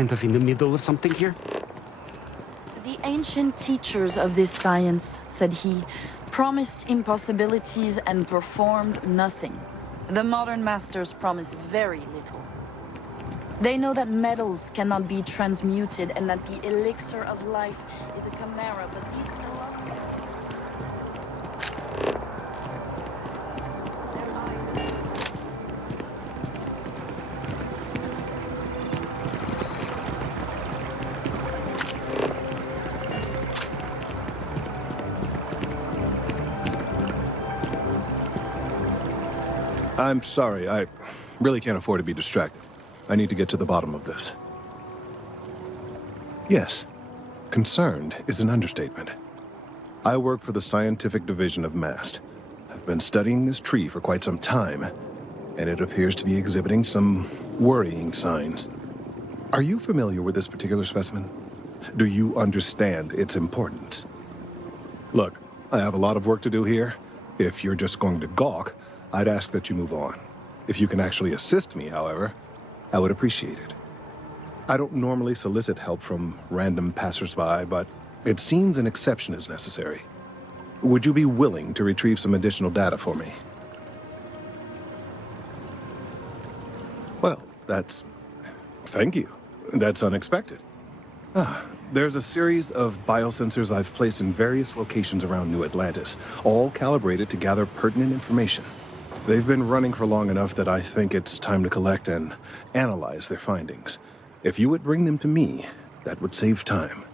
kind of in the middle of something here? The ancient teachers of this science, said he, promised impossibilities and performed nothing. The modern masters promise very little. They know that metals cannot be transmuted and that the elixir of life is a chimera, but these philosophers... I'm sorry, I really can't afford to be distracted. I need to get to the bottom of this. Yes, concerned is an understatement. I work for the scientific division of MAST. I've been studying this tree for quite some time, and it appears to be exhibiting some worrying signs. Are you familiar with this particular specimen? Do you understand its importance? Look, I have a lot of work to do here. If you're just going to gawk, I'd ask that you move on. If you can actually assist me, however, I would appreciate it. I don't normally solicit help from random passersby, but it seems an exception is necessary. Would you be willing to retrieve some additional data for me? Well, thank you. That's unexpected. There's a series of biosensors I've placed in various locations around New Atlantis, all calibrated to gather pertinent information. They've been running for long enough that I think it's time to collect and analyze their findings. If you would bring them to me, that would save time.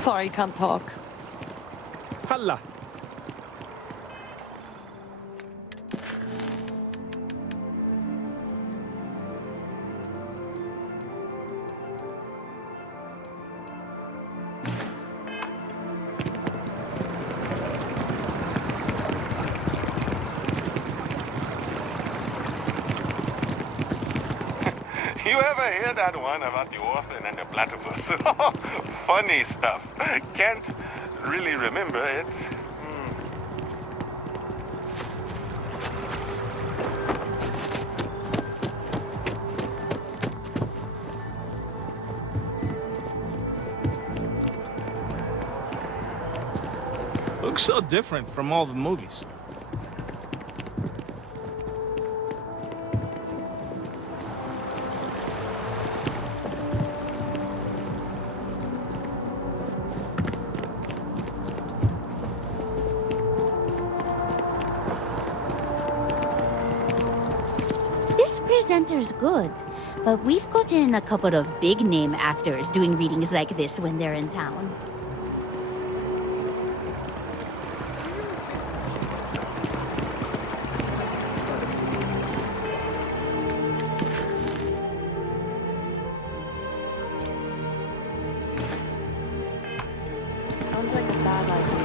Sorry, can't talk. Halla! You ever hear that one about the orphan and the platypus? Funny stuff. Can't really remember it. Looks so different from all the movies. This presenter's good, but we've gotten a couple of big-name actors doing readings like this when they're in town. Sounds like a bad idea.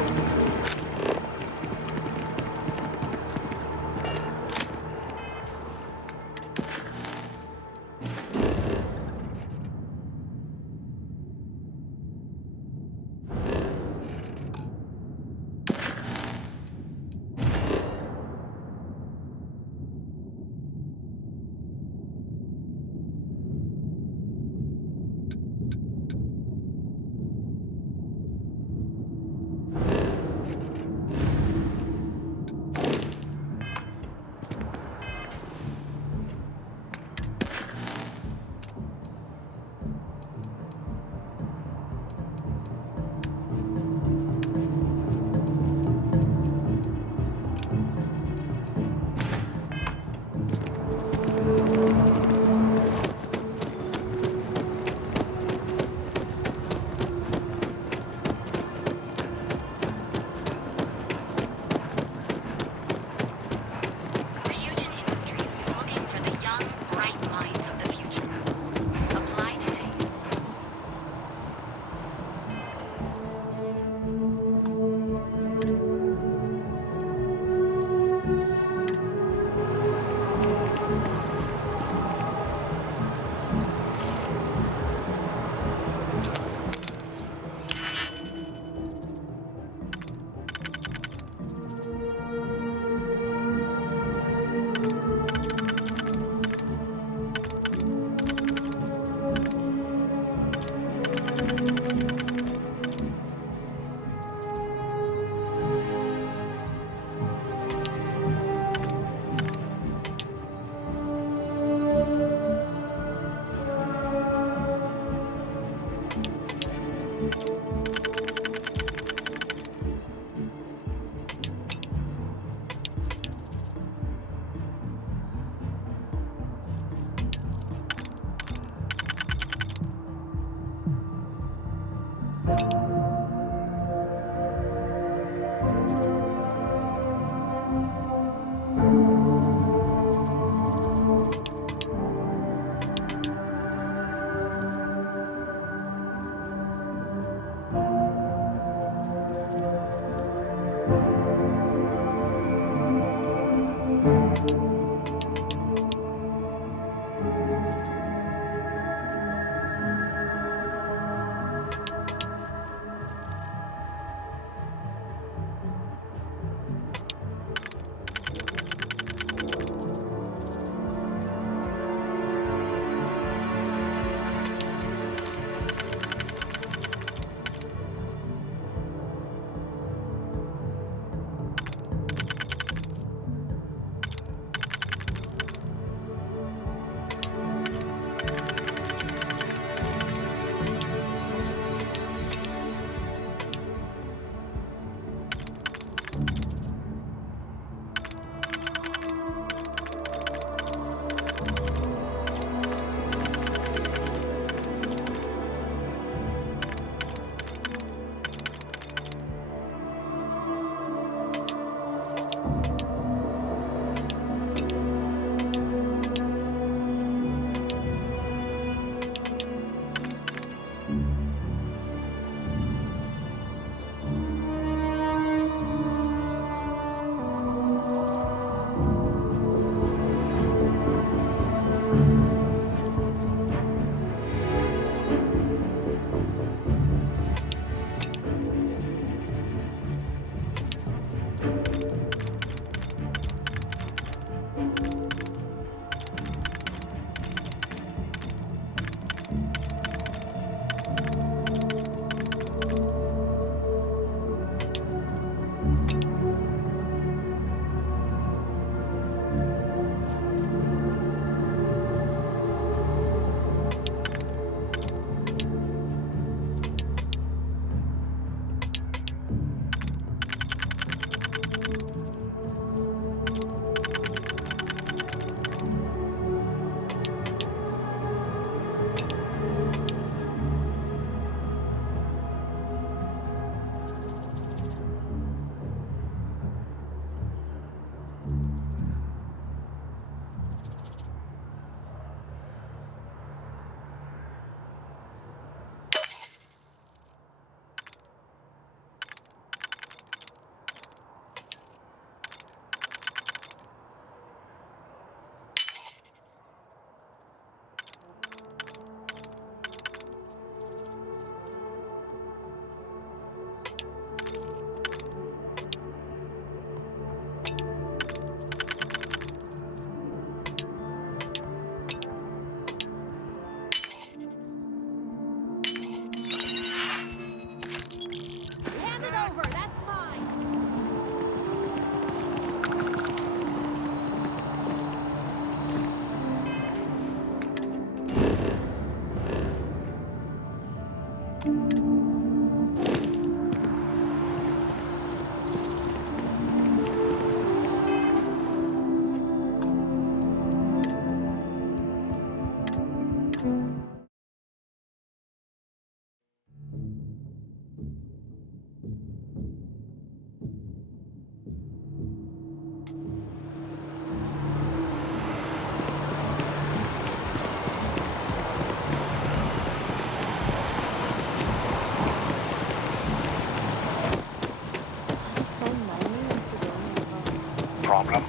problem.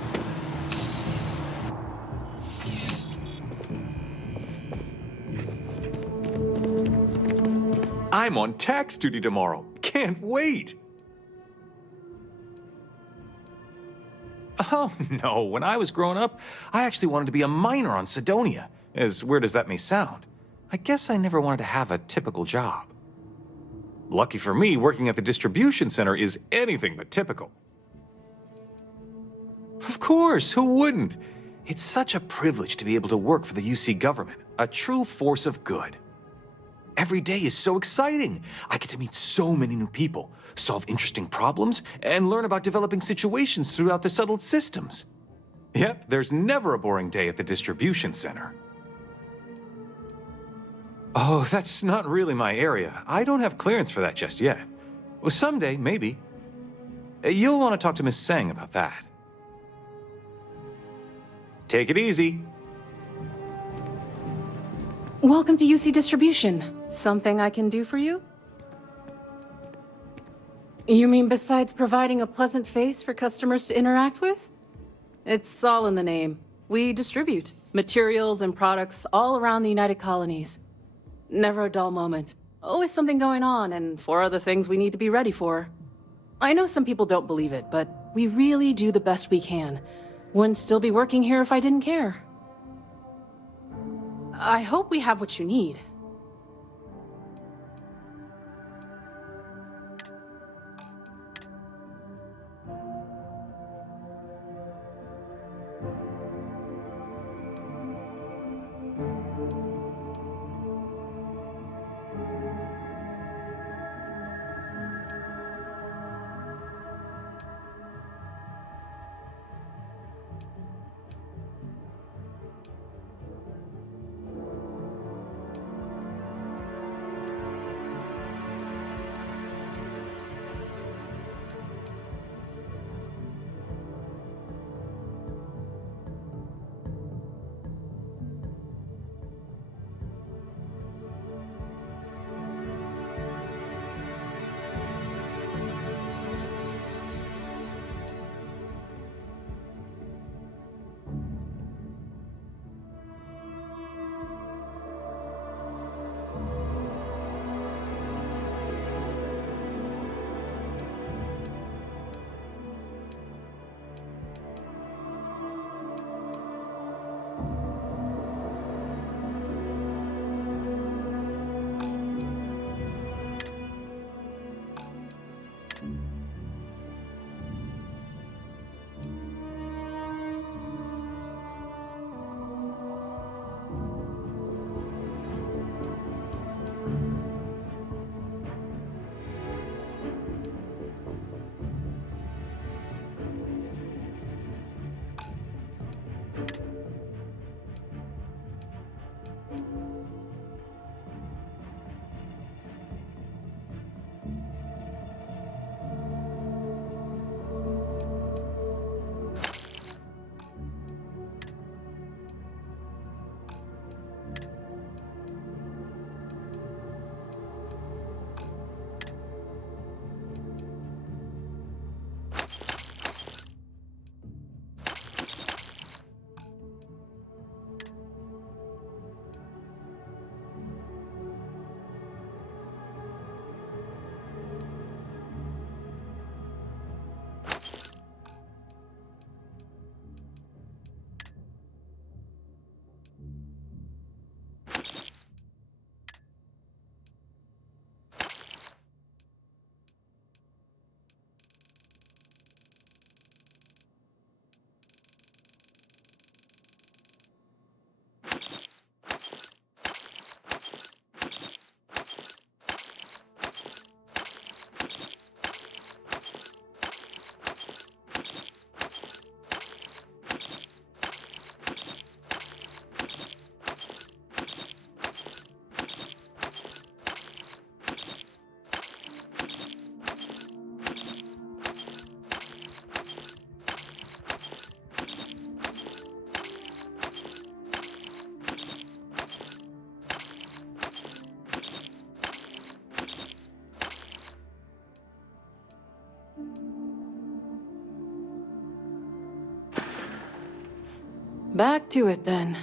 I'm on tax duty tomorrow. Can't wait. Oh, no. When I was growing up, I actually wanted to be a miner on Sidonia. As weird as that may sound. I guess I never wanted to have a typical job. Lucky for me, working at the distribution center is anything but typical. Of course, who wouldn't? It's such a privilege to be able to work for the UC government, a true force of good. Every day is so exciting. I get to meet so many new people, solve interesting problems, and learn about developing situations throughout the settled systems. Yep, there's never a boring day at the distribution center. Oh, that's not really my area. I don't have clearance for that just yet. Well, someday, maybe. You'll want to talk to Miss Sang about that. Take it easy. Welcome to UC Distribution. Something I can do for you? You mean besides providing a pleasant face for customers to interact with? It's all in the name. We distribute materials and products all around the United Colonies. Never a dull moment. Always something going on and 4 other things we need to be ready for. I know some people don't believe it, but we really do the best we can. Wouldn't still be working here if I didn't care. I hope we have what you need. Back to it then.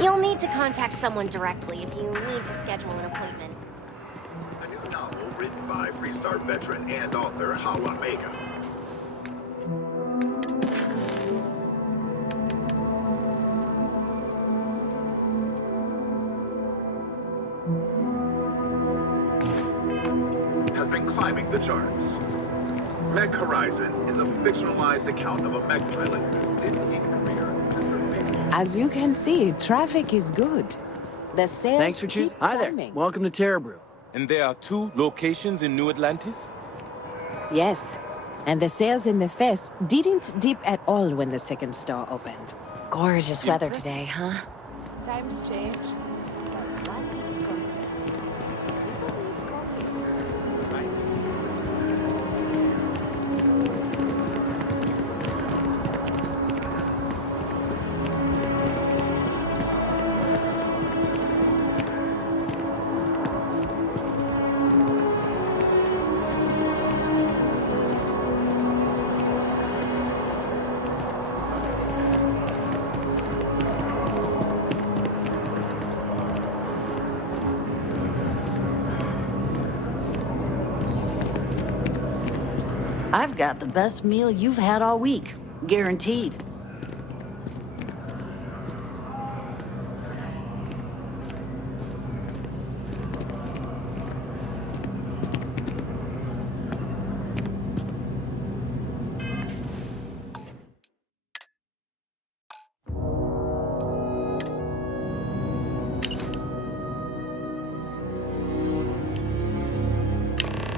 You'll need to contact someone directly if you need to schedule an appointment. A new novel written by Freestar veteran and author Hawa Mega. Has been climbing the charts. Mech Horizon is a fictionalized account of a mech pilot whose Disney career. As you can see, traffic is good. The sales Thanks for choosing. keep Hi there. climbing. Welcome to Terrabrew. And there are 2 locations in New Atlantis? Yes, and the sales in the fest didn't dip at all when the second store opened. Gorgeous weather today, huh? Times change, but one thing's constant. People need coffee. I've got the best meal you've had all week. Guaranteed.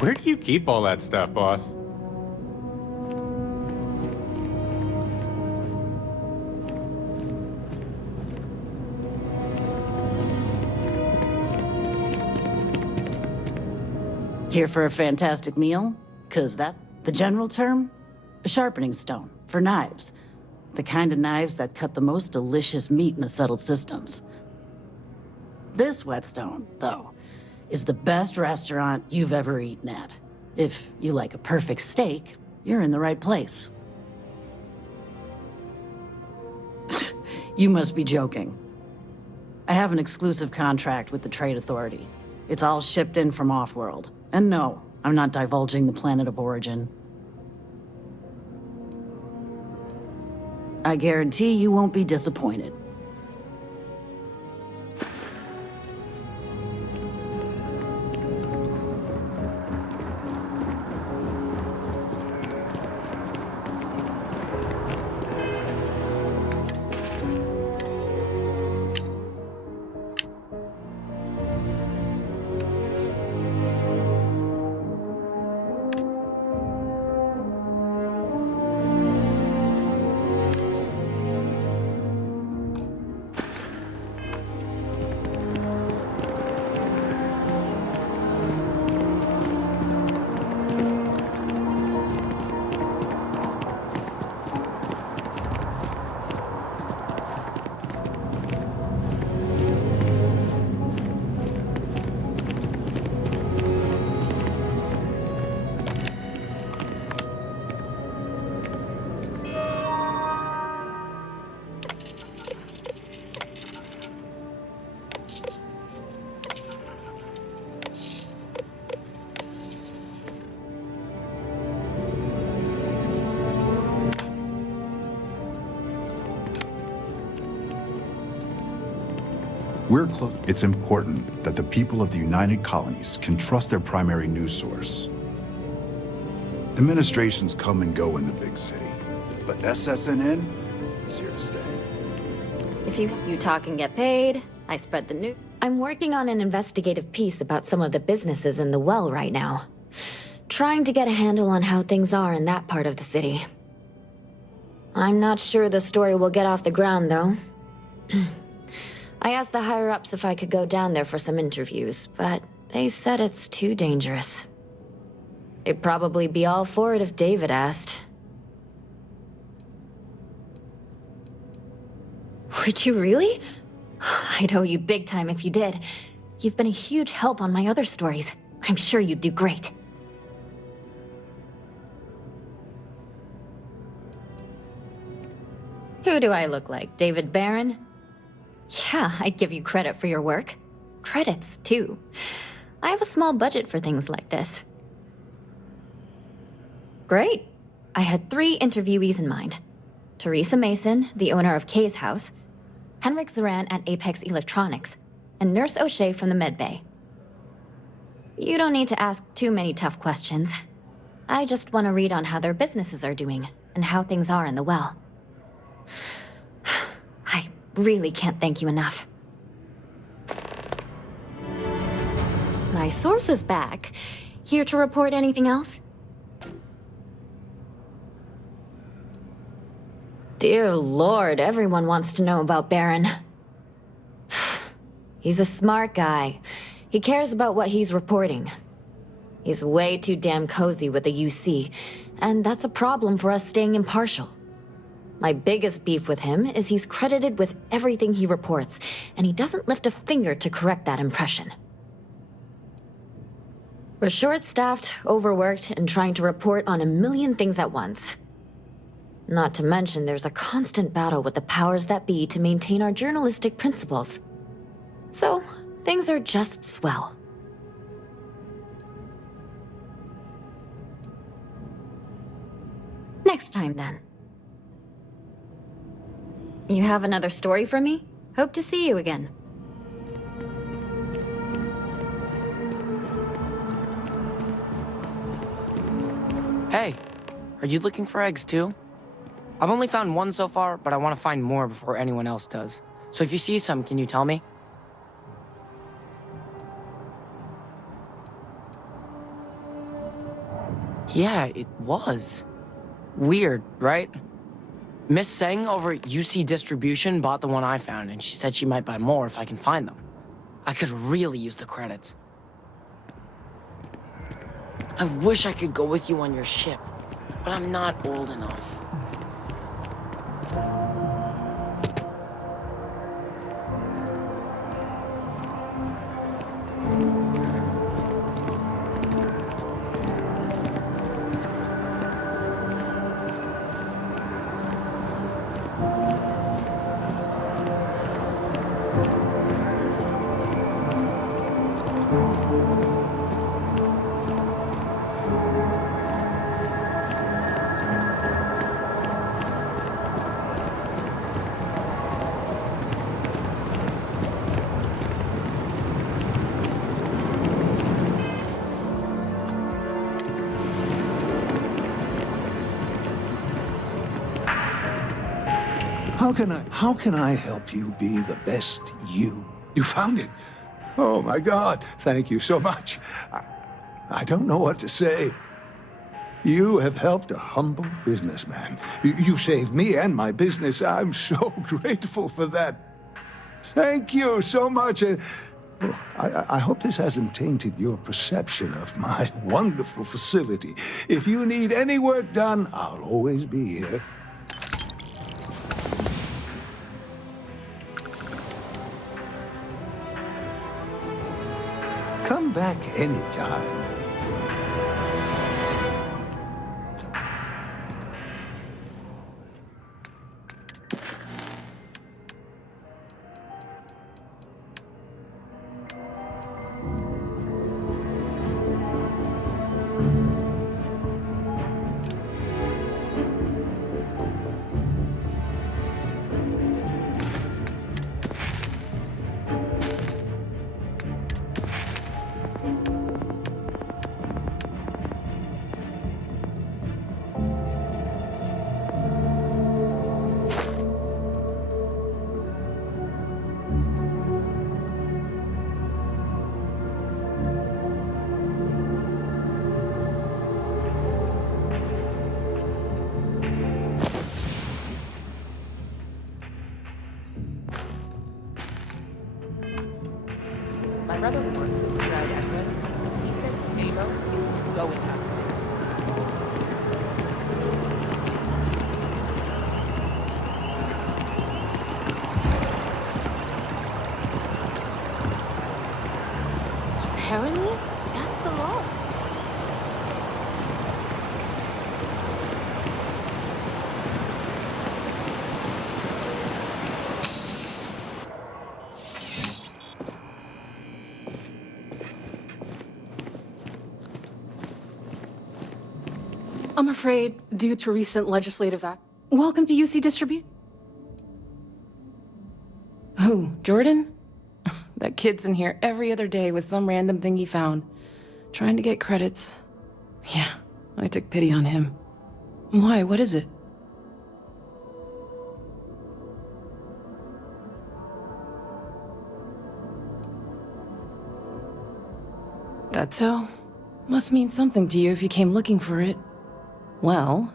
Where do you keep all that stuff, boss? Here for a fantastic meal? 'Cause that, the general term? A sharpening stone for knives. The kind of knives that cut the most delicious meat in the settled systems. This whetstone, though, is the best restaurant you've ever eaten at. If you like a perfect steak, you're in the right place. You must be joking. I have an exclusive contract with the Trade Authority. It's all shipped in from off-world. And no, I'm not divulging the planet of origin. I guarantee you won't be disappointed. We're close. It's important that the people of the United Colonies can trust their primary news source. Administrations come and go in the big city, but SSNN is here to stay. If you talk and get paid, I spread the news. I'm working on an investigative piece about some of the businesses in the well right now. Trying to get a handle on how things are in that part of the city. I'm not sure the story will get off the ground, though. I asked the higher-ups if I could go down there for some interviews, but they said it's too dangerous. They'd probably be all for it if David asked. Would you really? I'd owe you big time if you did. You've been a huge help on my other stories. I'm sure you'd do great. Who do I look like, David Barron? Yeah, I'd give you credit for your work. Credits, too. I have a small budget for things like this. Great. I had 3 interviewees in mind. Teresa Mason, the owner of Kay's House, Henrik Zoran at Apex Electronics, and Nurse O'Shea from the Med Bay. You don't need to ask too many tough questions. I just want to read on how their businesses are doing, and how things are in the well. I really can't thank you enough. My source is back. Here to report anything else? Dear Lord, everyone wants to know about Baron. He's a smart guy. He cares about what he's reporting. He's way too damn cozy with the UC, and that's a problem for us staying impartial. My biggest beef with him is he's credited with everything he reports, and he doesn't lift a finger to correct that impression. We're short-staffed, overworked, and trying to report on a million things at once. Not to mention, there's a constant battle with the powers that be to maintain our journalistic principles. So, things are just swell. Next time, then. You have another story for me? Hope to see you again. Hey, are you looking for eggs too? I've only found one so far, but I want to find more before anyone else does. So if you see some, can you tell me? Yeah, it was. Weird, right? Miss Seng over at UC Distribution bought the one I found, and she said she might buy more if I can find them. I could really use the credits. I wish I could go with you on your ship, but I'm not old enough. How can I help you be the best you? You found it. Oh my God, thank you so much. I don't know what to say. You have helped a humble businessman. You saved me and my business. I'm so grateful for that. Thank you so much. And I hope this hasn't tainted your perception of my wonderful facility. If you need any work done, I'll always be here. Come back anytime. go with that. Apparently, that's the law. I'm afraid, due to recent legislative act. Welcome to UC Distribute. Who, Jordan? That kid's in here every other day with some random thing he found, trying to get credits. Yeah, I took pity on him. Why, what is it? That's so? Must mean something to you if you came looking for it. Well,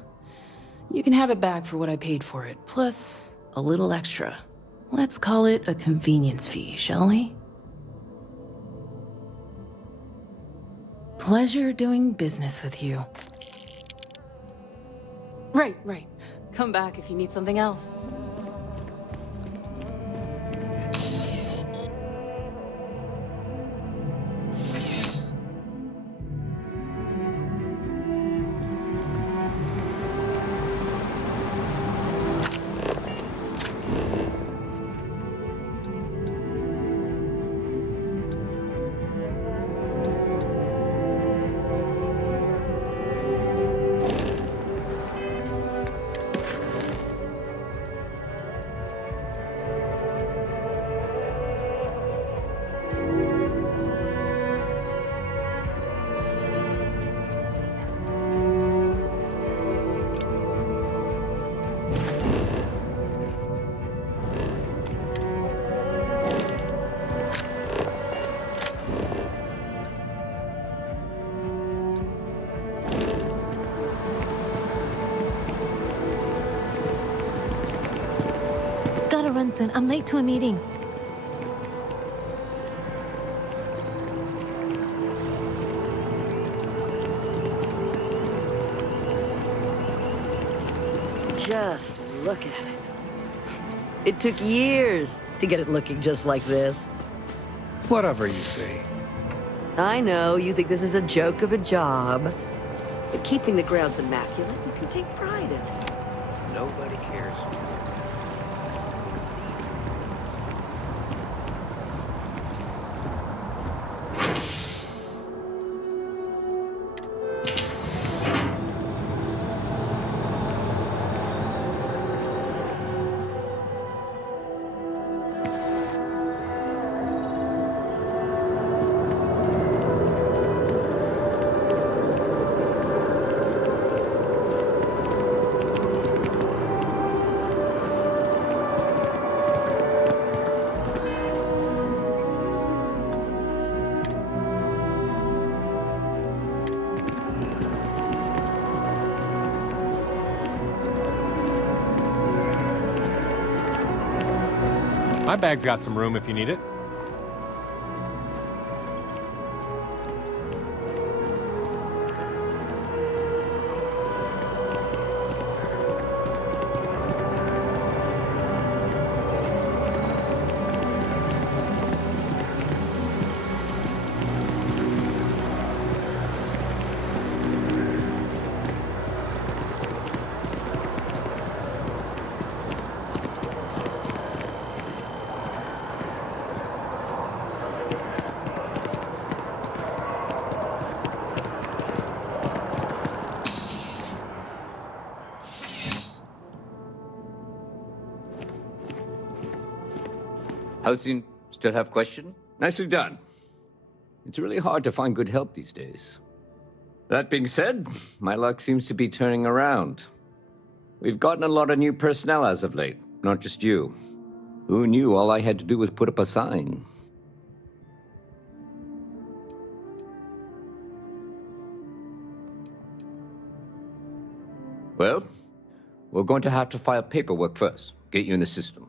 you can have it back for what I paid for it, plus a little extra. Let's call it a convenience fee, shall we? Pleasure doing business with you. Right. Come back if you need something else. Gotta run soon. I'm late to a meeting. Just look at it. It took years to get it looking just like this. Whatever you say. I know you think this is a joke of a job, but keeping the grounds immaculate, you can take pride in it. Nobody cares. My bag's got some room if you need it. How's you still have question? Nicely done. It's really hard to find good help these days. That being said, my luck seems to be turning around. We've gotten a lot of new personnel as of late, not just you. Who knew all I had to do was put up a sign? Well, we're going to have to file paperwork first, get you in the system.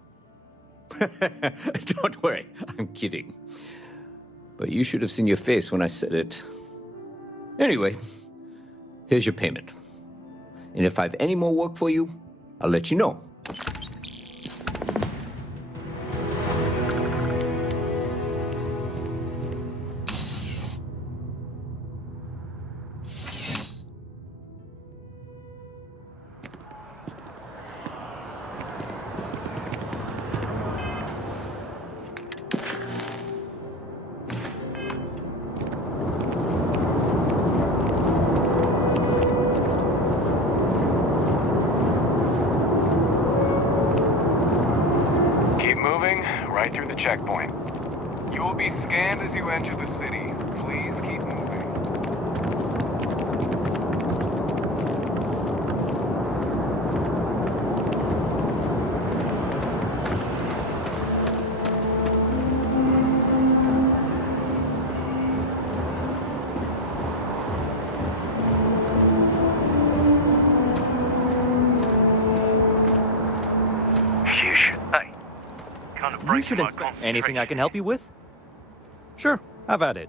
Don't worry, I'm kidding. But you should have seen your face when I said it. Anyway, Here's your payment. And if I have any more work for you, I'll let you know. Keep moving, right through the checkpoint. You will be scanned as you enter the city. Please keep moving. You should expect anything I can help you with? Sure, have at it.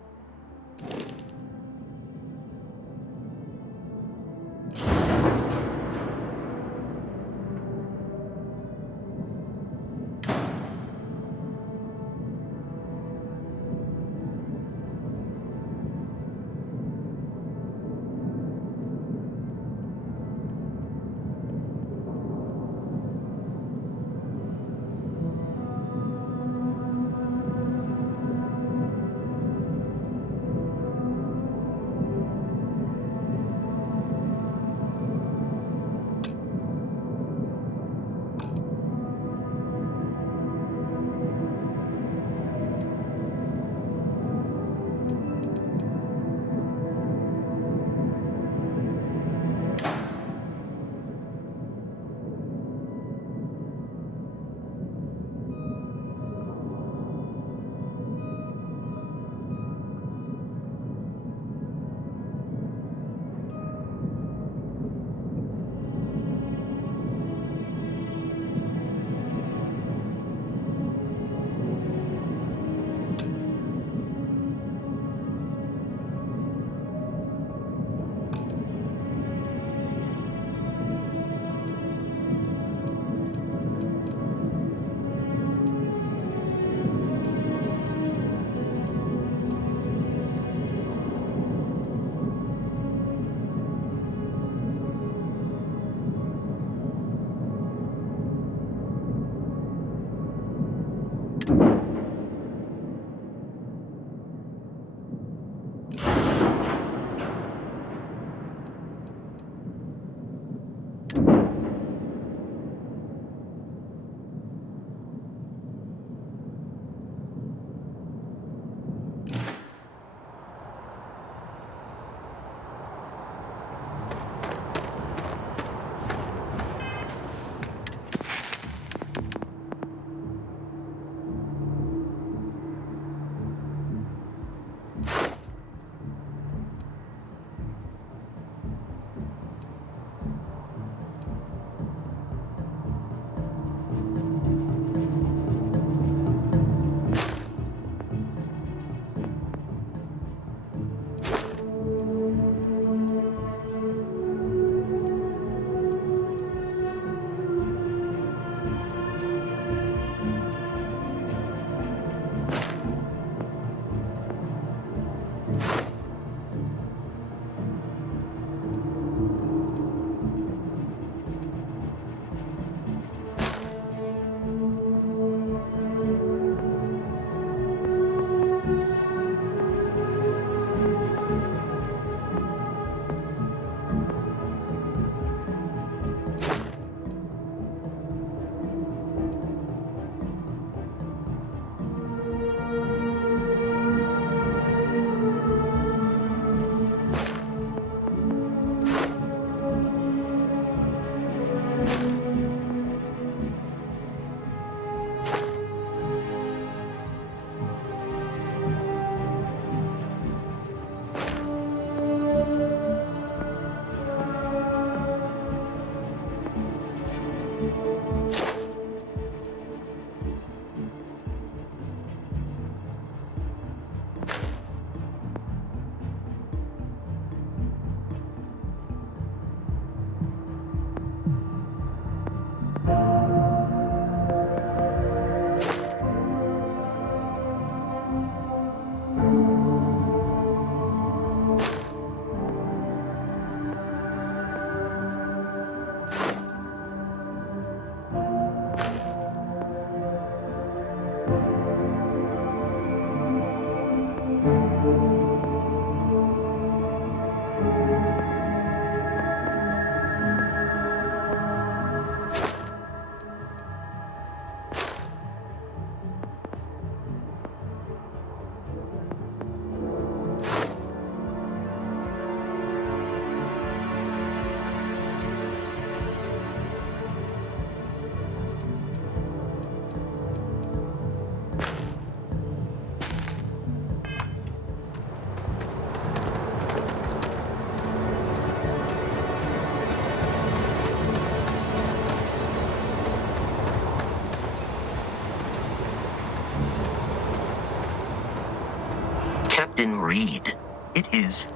Captain Reed. It is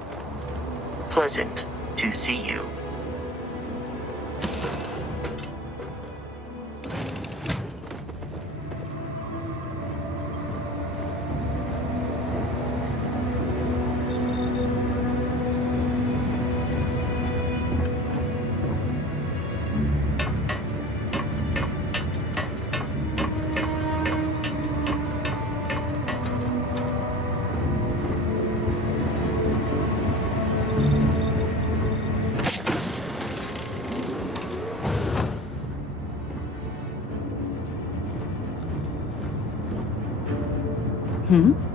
pleasant to see you. Hmm?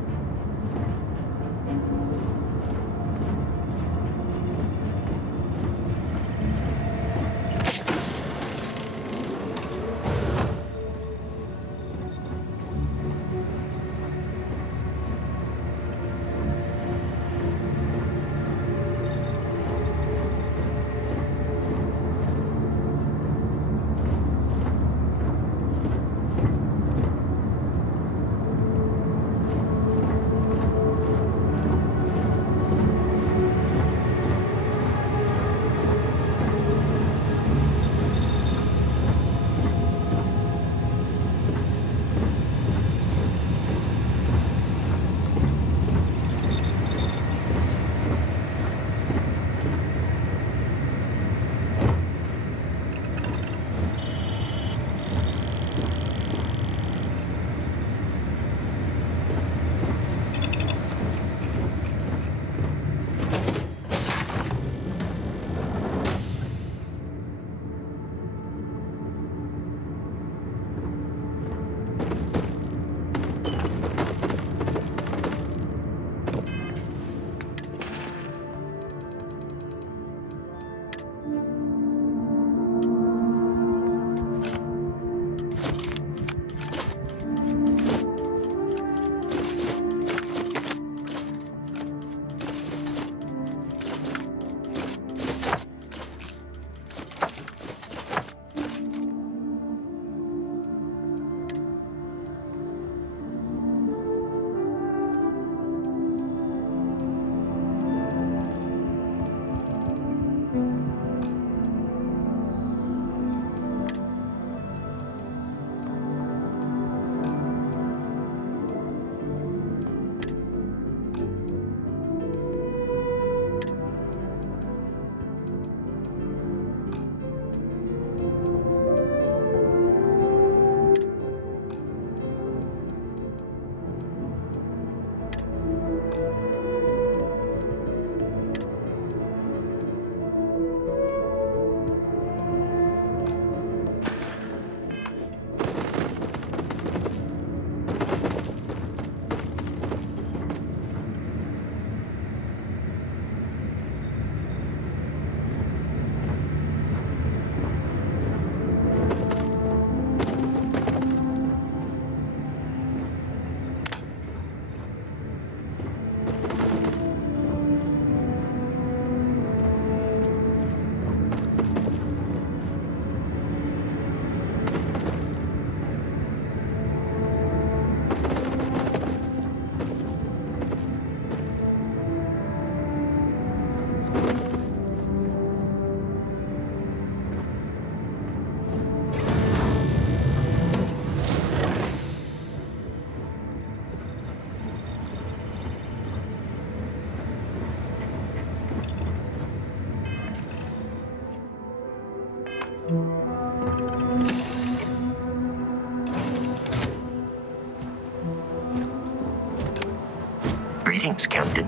Greetings, Captain.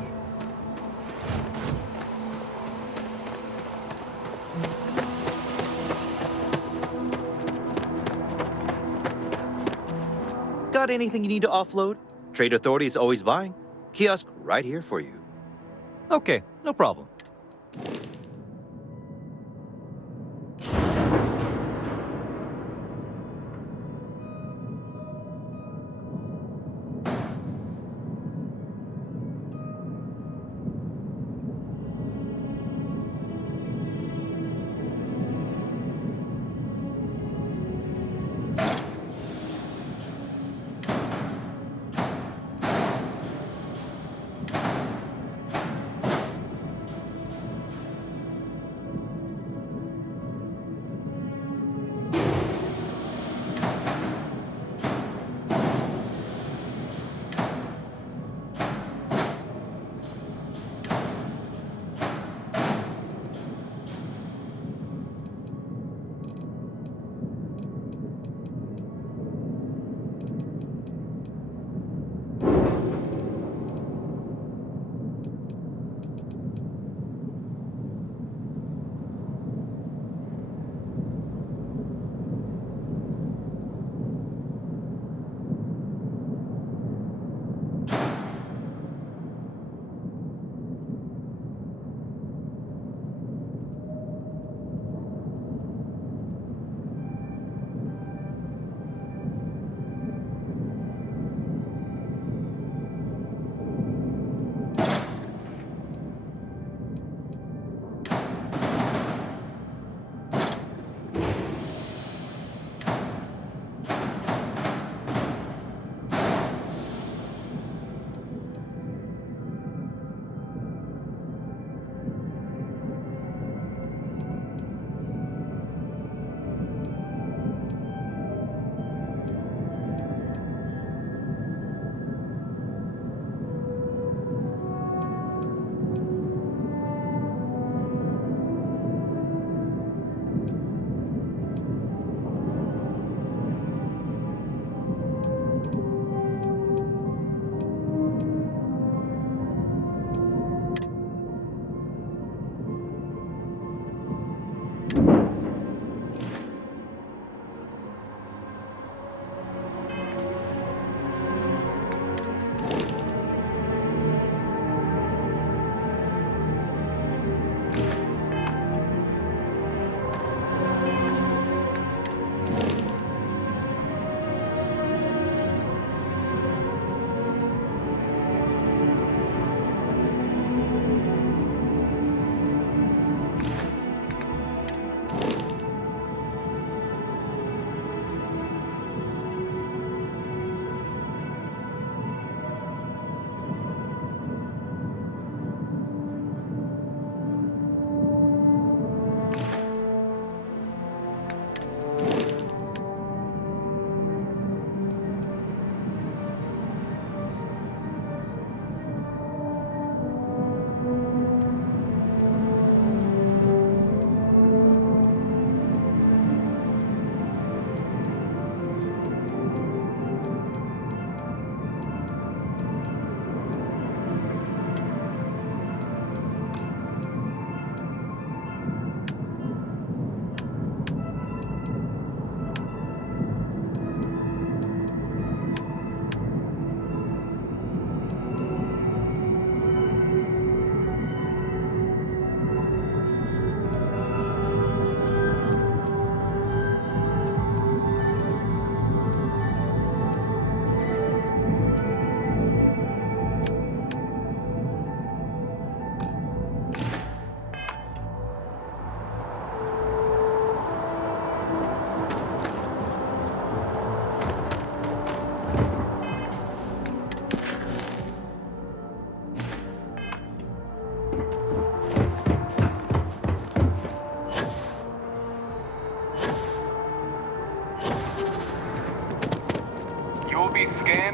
Got anything you need to offload? Trade Authority is always buying. Kiosk right here for you. Okay, no problem.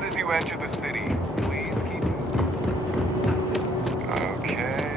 as you enter the city. Please keep moving. Okay.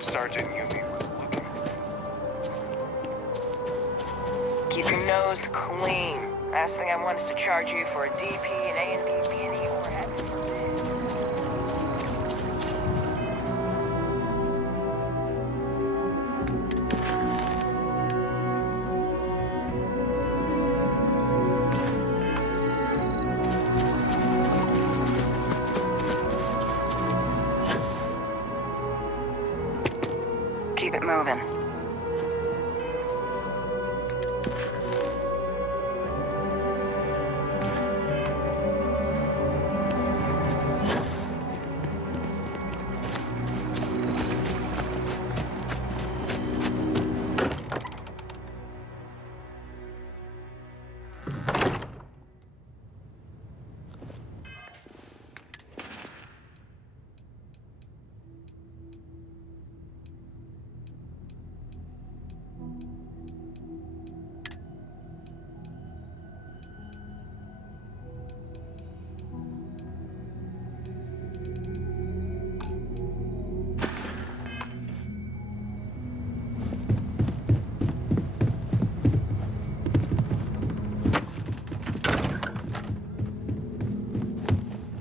Sergeant Yumi was looking for. Keep your nose clean. Last thing I want is to charge you for a DP, an A&P, B&E, or heaven forbid. Keep it moving.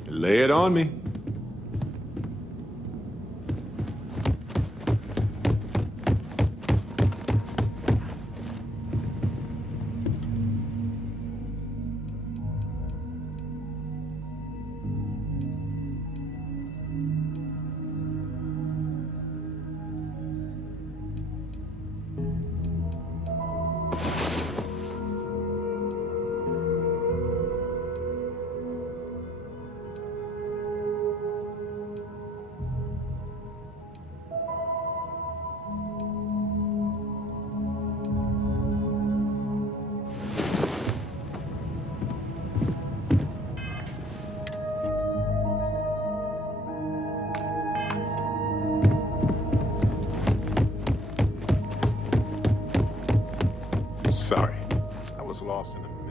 Lay it on me. Sorry. I was lost in the memory.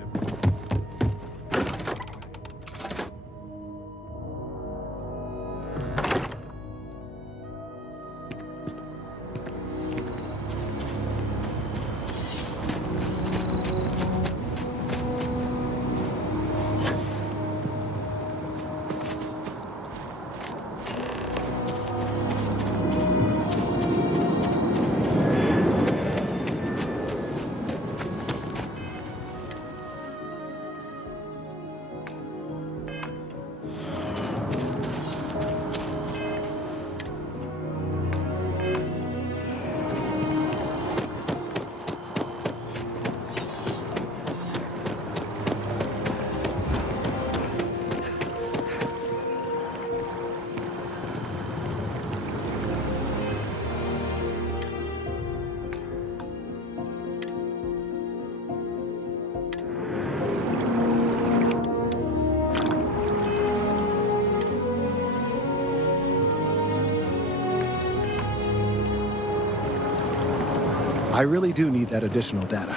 I really do need that additional data.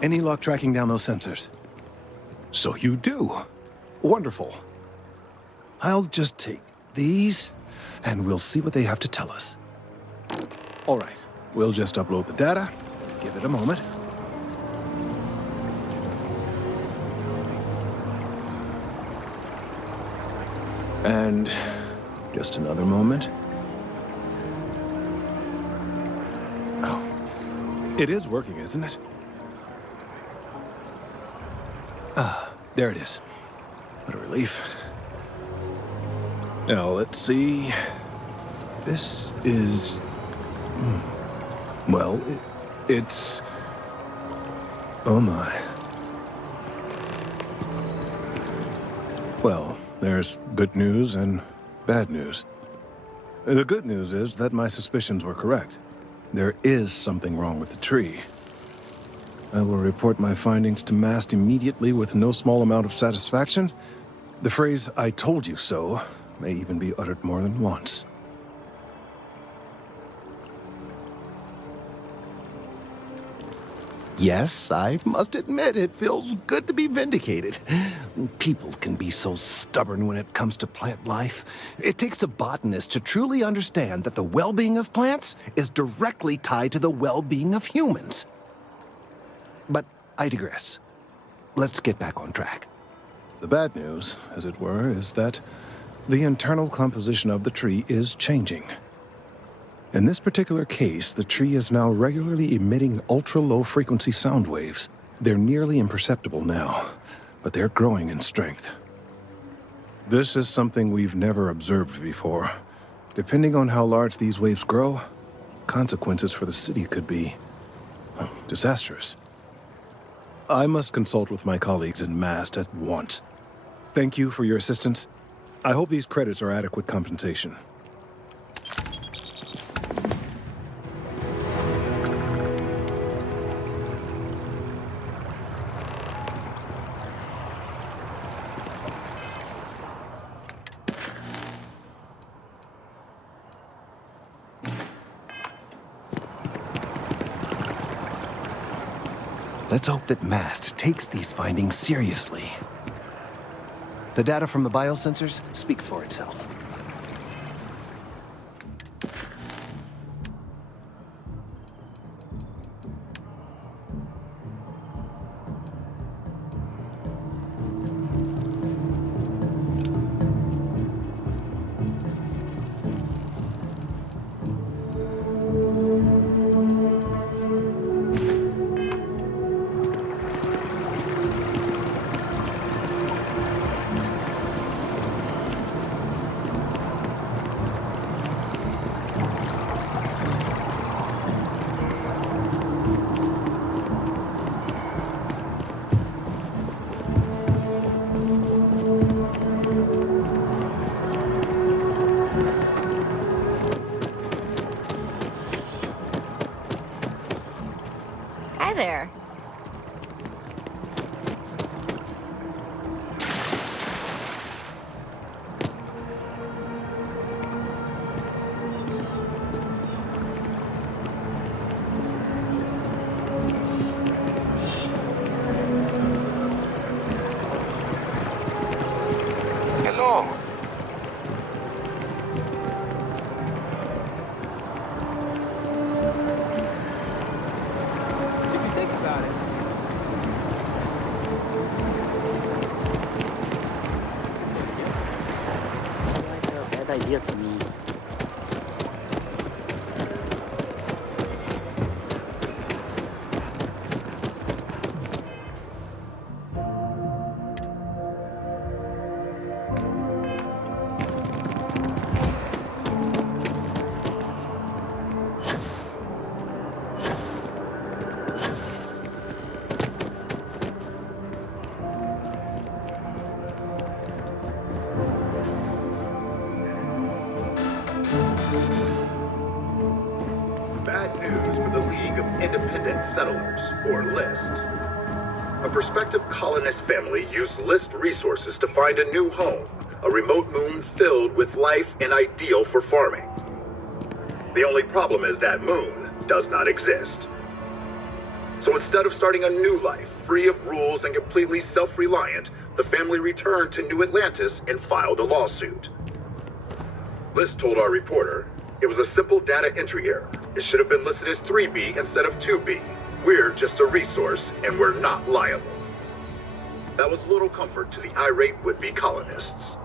Any luck tracking down those sensors? So you do. Wonderful. I'll just take these, and we'll see what they have to tell us. All right, we'll just upload the data. Give it a moment. And just another moment. Oh, it is working, isn't it? Ah, there it is. What a relief. Now, let's see. This is... Well, it's... Oh my. Well, there's good news and bad news. The good news is that my suspicions were correct. There is something wrong with the tree. I will report my findings to MAST immediately with no small amount of satisfaction. The phrase, "I told you so," may even be uttered more than once. Yes, I must admit it feels good to be vindicated. People can be so stubborn when it comes to plant life. It takes a botanist to truly understand that the well-being of plants is directly tied to the well-being of humans. But I digress. Let's get back on track. The bad news, as it were, is that the internal composition of the tree is changing. In this particular case, the tree is now regularly emitting ultra-low frequency sound waves. They're nearly imperceptible now, but they're growing in strength. This is something we've never observed before. Depending on how large these waves grow, consequences for the city could be disastrous. I must consult with my colleagues in MAST at once. Thank you for your assistance. I hope these credits are adequate compensation. Let's hope that MAST takes these findings seriously. The data from the biosensors speaks for itself. idea to me. Bad news for the League of Independent Settlers, or LIST. A prospective colonist family used LIST resources to find a new home, a remote moon filled with life and ideal for farming. The only problem is that moon does not exist. So instead of starting a new life, free of rules and completely self-reliant, the family returned to New Atlantis and filed a lawsuit. LIST told our reporter, it was a simple data entry error. It should have been listed as 3B instead of 2B. We're just a resource, and we're not liable. That was little comfort to the irate would-be colonists.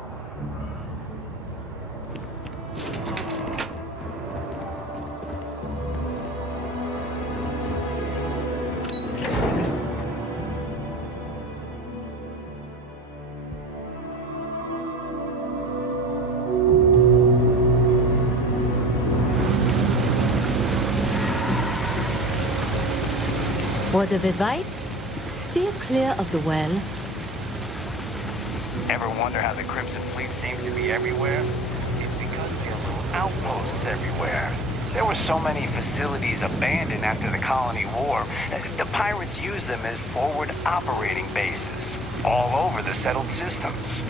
Word of advice? Steer clear of the well. Ever wonder how the Crimson Fleet seems to be everywhere? It's because there are little outposts everywhere. There were so many facilities abandoned after the Colony War. The pirates used them as forward operating bases all over the settled systems.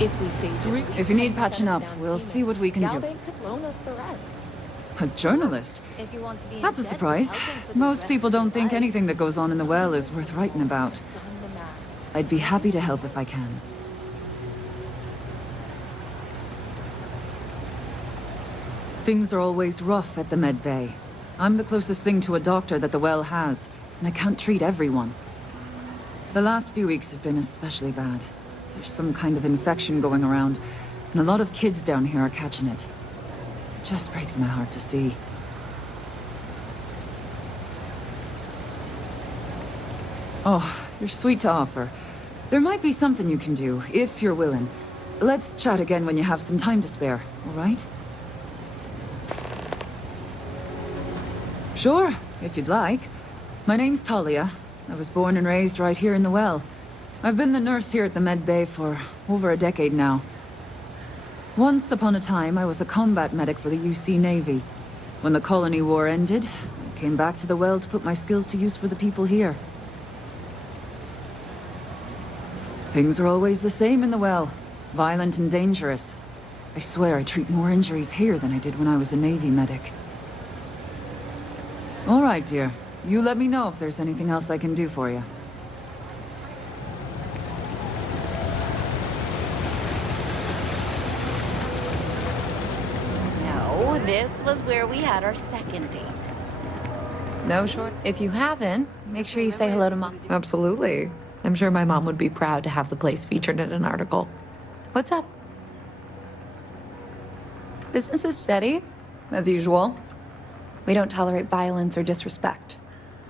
If we save If you need patching up, we'll see what we can do. could loan us the rest. A journalist? If you want to be That's a surprise. Most people don't think anything that goes on in the well is worth writing about. I'd be happy to help if I can. Things are always rough at the Med Bay. I'm the closest thing to a doctor that the well has, and I can't treat everyone. The last few weeks have been especially bad. There's some kind of infection going around, and a lot of kids down here are catching it. It just breaks my heart to see. Oh, you're sweet to offer. There might be something you can do, if you're willing. Let's chat again when you have some time to spare, all right? Sure, if you'd like. My name's Talia. I was born and raised right here in the well. I've been the nurse here at the Med Bay for over a decade now. Once upon a time, I was a combat medic for the UC Navy. When the Colony War ended, I came back to the well to put my skills to use for the people here. Things are always the same in the well. Violent and dangerous. I swear I treat more injuries here than I did when I was a Navy medic. All right, dear. You let me know if there's anything else I can do for you. No, this was where we had our second date. No short. If you haven't, make sure you say hello to Mom. Absolutely. I'm sure my mom would be proud to have the place featured in an article. What's up? Business is steady, as usual. We don't tolerate violence or disrespect,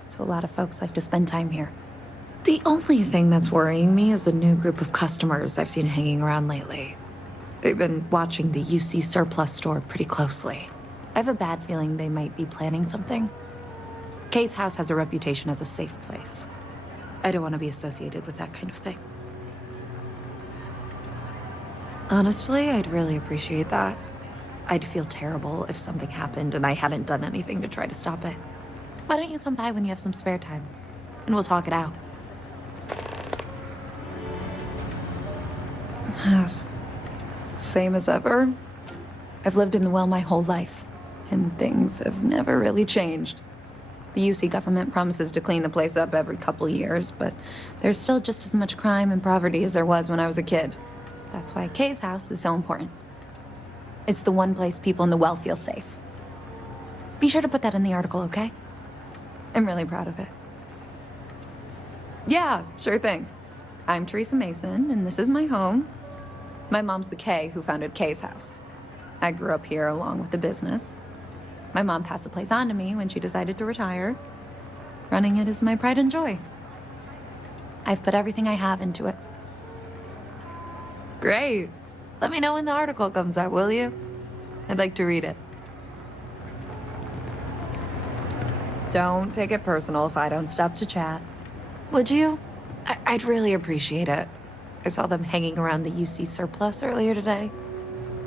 so a lot of folks like to spend time here. The only thing that's worrying me is a new group of customers I've seen hanging around lately. They've been watching the UC surplus store pretty closely. I have a bad feeling they might be planning something. Kay's house has a reputation as a safe place. I don't want to be associated with that kind of thing. Honestly, I'd really appreciate that. I'd feel terrible if something happened and I hadn't done anything to try to stop it. Why don't you come by when you have some spare time? And we'll talk it out. Same as ever. I've lived in the well my whole life, and things have never really changed. The UC government promises to clean the place up every couple years, but there's still just as much crime and poverty as there was when I was a kid. That's why Kay's house is so important. It's the one place people in the well feel safe. Be sure to put that in the article, okay? I'm really proud of it. Yeah, sure thing. I'm Teresa Mason, and this is my home. My mom's the Kay who founded Kay's house. I grew up here along with the business. My mom passed the place on to me when she decided to retire. Running it is my pride and joy. I've put everything I have into it. Great. Let me know when the article comes out, will you? I'd like to read it. Don't take it personal if I don't stop to chat. Would you? I'd really appreciate it. I saw them hanging around the UC surplus earlier today.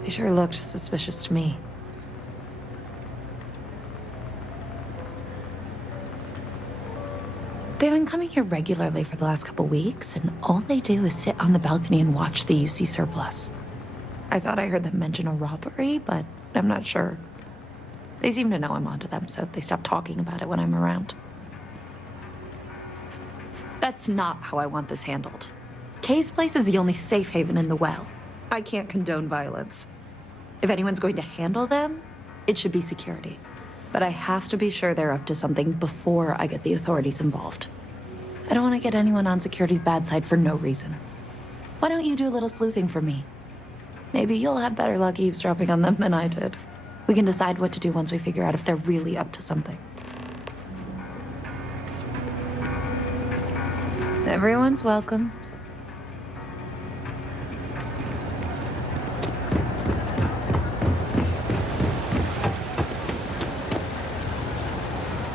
They sure looked suspicious to me. They've been coming here regularly for the last couple weeks, and all they do is sit on the balcony and watch the UC surplus. I thought I heard them mention a robbery, but I'm not sure. They seem to know I'm onto them, so they stop talking about it when I'm around. That's not how I want this handled. Kay's place is the only safe haven in the well. I can't condone violence. If anyone's going to handle them, it should be security. But I have to be sure they're up to something before I get the authorities involved. I don't want to get anyone on security's bad side for no reason. Why don't you do a little sleuthing for me? Maybe you'll have better luck eavesdropping on them than I did. We can decide what to do once we figure out if they're really up to something. Everyone's welcome.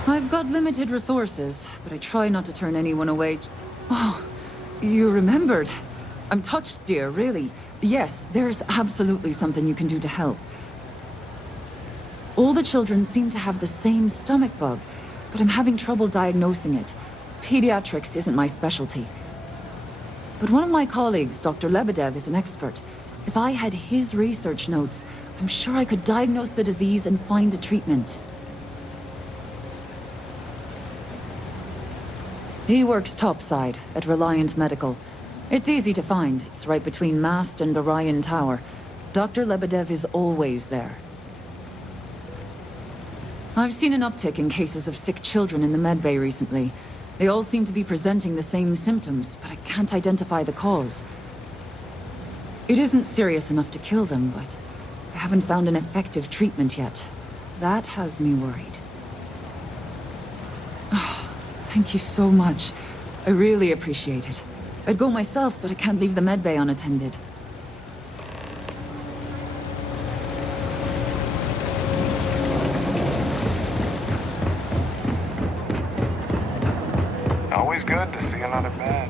I've got limited resources, but I try not to turn anyone away. Oh, you remembered. I'm touched, dear, really. Yes, there's absolutely something you can do to help. All the children seem to have the same stomach bug, but I'm having trouble diagnosing it. Pediatrics isn't my specialty. But one of my colleagues, Dr. Lebedev, is an expert. If I had his research notes, I'm sure I could diagnose the disease and find a treatment. He works topside at Reliant Medical. It's easy to find. It's right between Mast and Orion Tower. Dr. Lebedev is always there. I've seen an uptick in cases of sick children in the medbay recently. They all seem to be presenting the same symptoms, but I can't identify the cause. It isn't serious enough to kill them, but I haven't found an effective treatment yet. That has me worried. Thank you so much. I really appreciate it. I'd go myself, but I can't leave the medbay unattended. Always good to see another badge.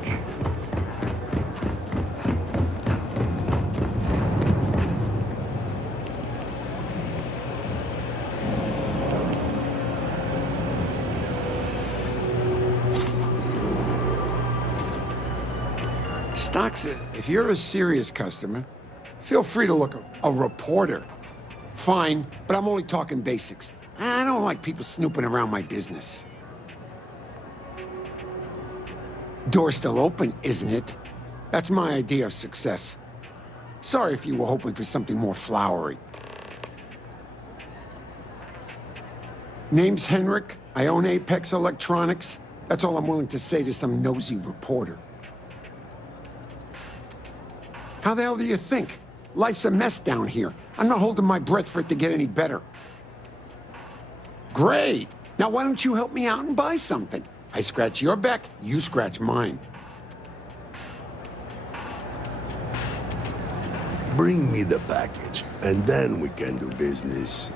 Stocks, if you're a serious customer, feel free to look a reporter. Fine, but I'm only talking basics. I don't like people snooping around my business. Door's still open, isn't it? That's my idea of success. Sorry if you were hoping for something more flowery. Name's Henrik. I own Apex Electronics. That's all I'm willing to say to some nosy reporter. How the hell do you think? Life's a mess down here. I'm not holding my breath for it to get any better. Great! Now why don't you help me out and buy something? I scratch your back, you scratch mine. Bring me the package, and then we can do business.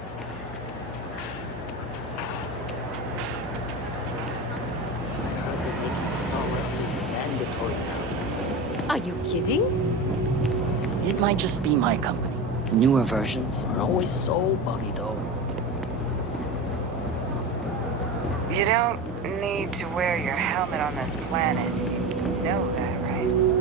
Are you kidding? It might just be my company. Newer versions are always so buggy, though. You don't need to wear your helmet on this planet. You know that, right?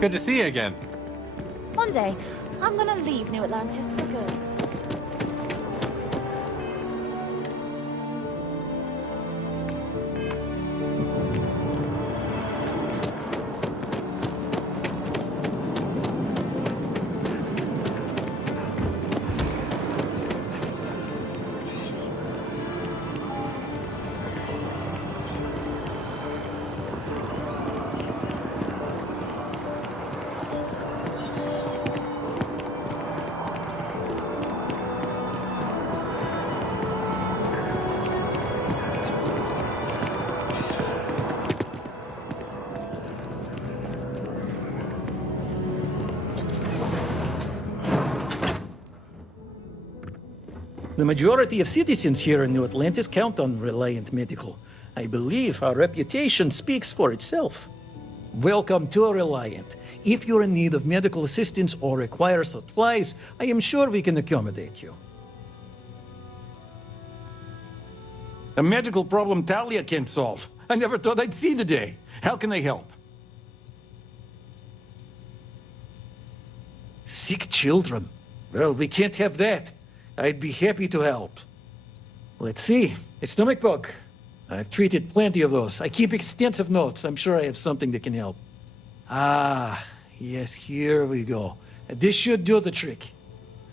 Good to see you again. One day, I'm gonna leave New Atlantis for good. The majority of citizens here in New Atlantis count on Reliant Medical. I believe our reputation speaks for itself. Welcome to Reliant. If you're in need of medical assistance or require supplies, I am sure we can accommodate you. A medical problem Talia can't solve. I never thought I'd see the day. How can I help? Sick children. Well, we can't have that. I'd be happy to help. Let's see. A stomach bug. I've treated plenty of those. I keep extensive notes. I'm sure I have something that can help. Ah, yes, here we go. This should do the trick.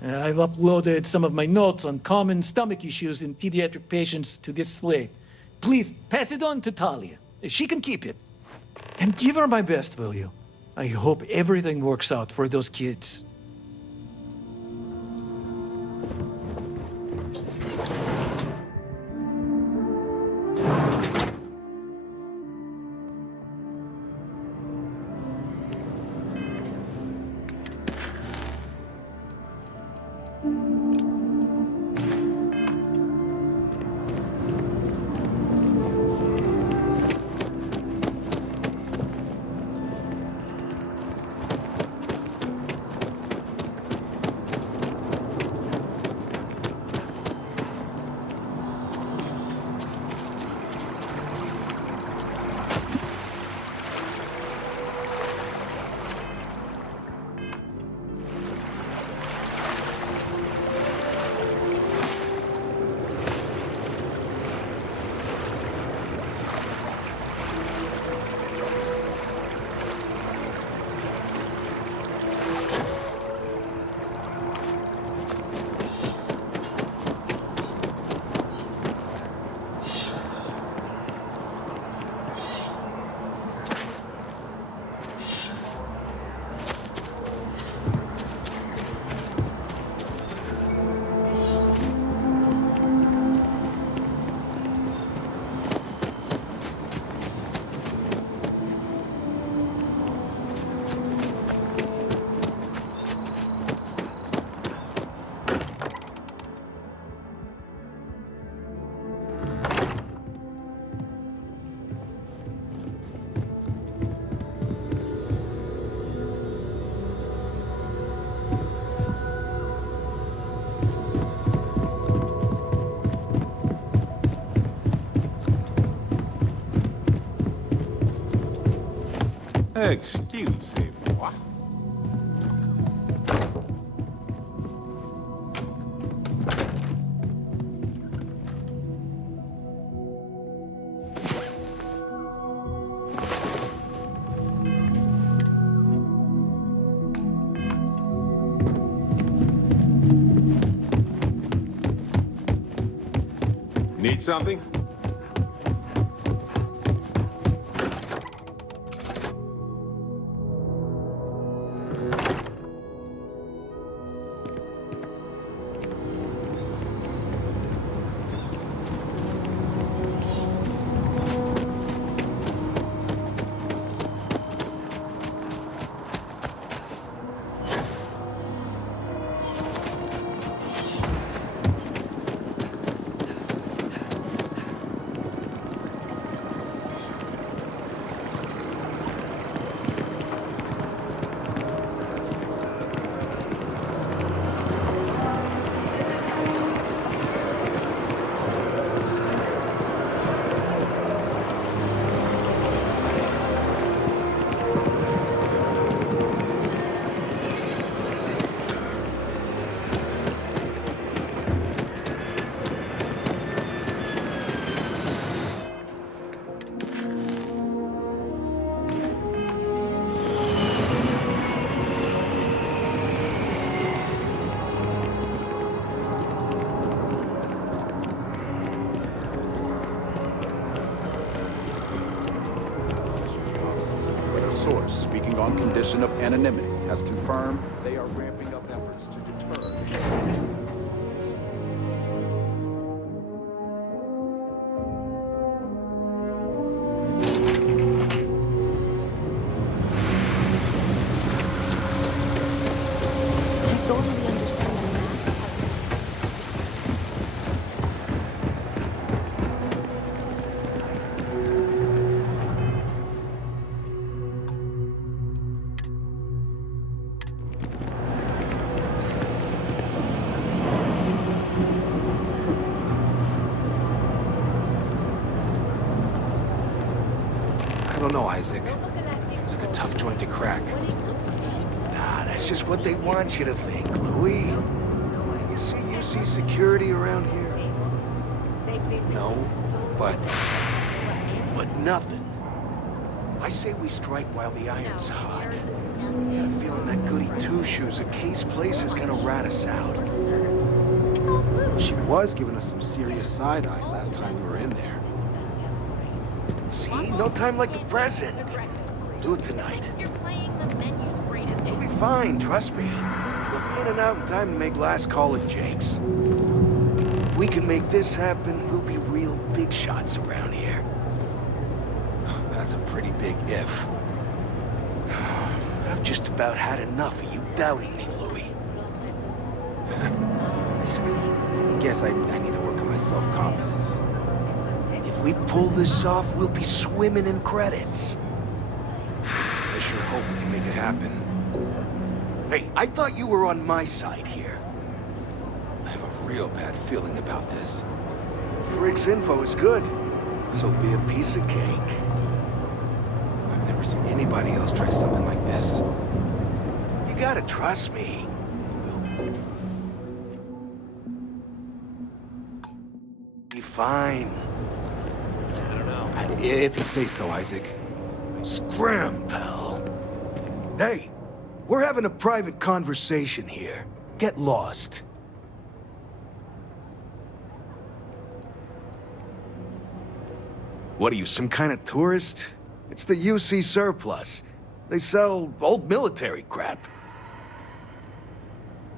I've uploaded some of my notes on common stomach issues in pediatric patients to this slate. Please, pass it on to Talia. She can keep it. And give her my best, will you? I hope everything works out for those kids. Excusez-moi. Need something? working on condition of anonymity, has confirmed they are ramping up efforts to deter. I don't know, Isaac. Seems like a tough joint to crack. Nah, that's just what they want you to think, Louis. You see security around here? No, but... But nothing. I say we strike while the iron's hot. I got a feeling that goody two-shoes at Case Place is gonna rat us out. She was giving us some serious side-eye last time we were in there. See? No time like the present. Do it tonight. We'll be fine, trust me. We'll be in and out in time to make last call at Jake's. If we can make this happen, we'll be real big shots around here. That's a pretty big if. I've just about had enough of you doubting me, Louis. I guess I need to work on my self-confidence. If we pull this off, we'll be swimming in credits. I sure hope we can make it happen. Hey, I thought you were on my side here. I have a real bad feeling about this. Frick's info is good. This'll be a piece of cake. I've never seen anybody else try something like this. You gotta trust me. We'll be fine. If you say so, Isaac. Scram, pal. Hey, we're having a private conversation here. Get lost. What are you, some kind of tourist? It's the UC surplus. They sell old military crap.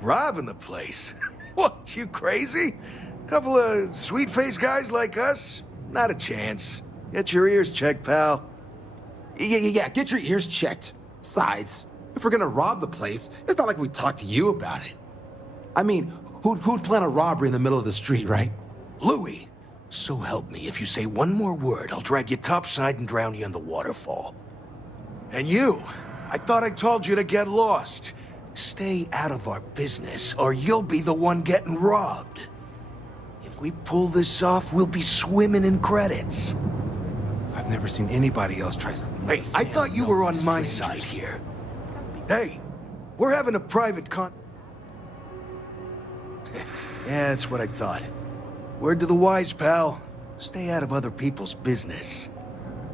Robbing the place? What, you crazy? Couple of sweet-faced guys like us? Not a chance. Get your ears checked, pal. Yeah, get your ears checked. Besides, if we're gonna rob the place, it's not like we talked to you about it. I mean, who'd plan a robbery in the middle of the street, right? Louis, so help me, if you say one more word, I'll drag you topside and drown you in the waterfall. And you, I thought I told you to get lost. Stay out of our business, or you'll be the one getting robbed. If we pull this off, we'll be swimming in credits. I've never seen anybody else try something. Hey, I thought you were on my side here. Hey, we're having a private Yeah, that's what I thought. Word to the wise, pal. Stay out of other people's business.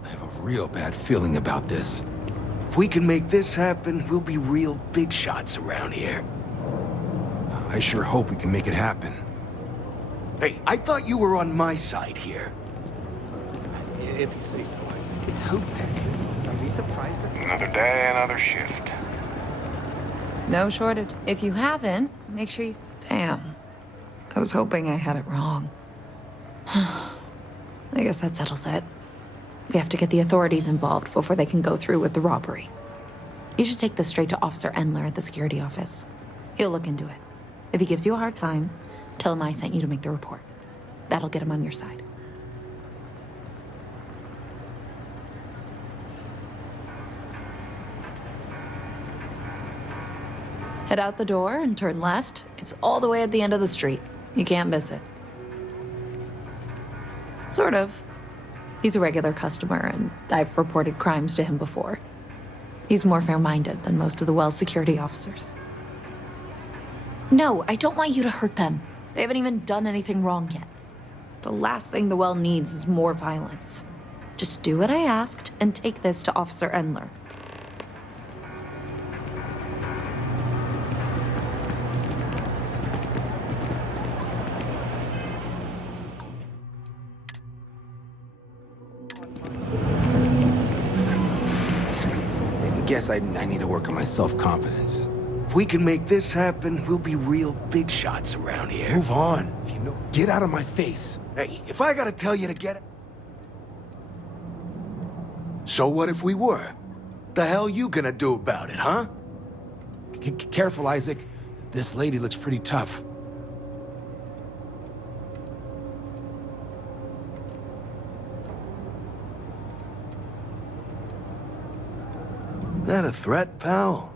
I have a real bad feeling about this. If we can make this happen, we'll be real big shots around here. I sure hope we can make it happen. Hey, I thought you were on my side here. If you say so, Isaac. It's Hoop Tech. Are we surprised that... Another day, another shift. No shortage. If you haven't, make sure you... Damn. I was hoping I had it wrong. I guess that settles it. We have to get the authorities involved before they can go through with the robbery. You should take this straight to Officer Endler at the security office. He'll look into it. If he gives you a hard time, tell him I sent you to make the report. That'll get him on your side. Head out the door and turn left. It's all the way at the end of the street. You can't miss it. Sort of. He's a regular customer, and I've reported crimes to him before. He's more fair-minded than most of the Well security officers. No, I don't want you to hurt them. They haven't even done anything wrong yet. The last thing the Well needs is more violence. Just do what I asked and take this to Officer Endler. guess I need to work on my self-confidence. If we can make this happen, we'll be real big shots around here. Move on. If you know, get out of my face. Hey, if I gotta tell you to get it... So what if we were? The hell you gonna do about it, huh? Careful, Isaac. This lady looks pretty tough. That a threat, pal?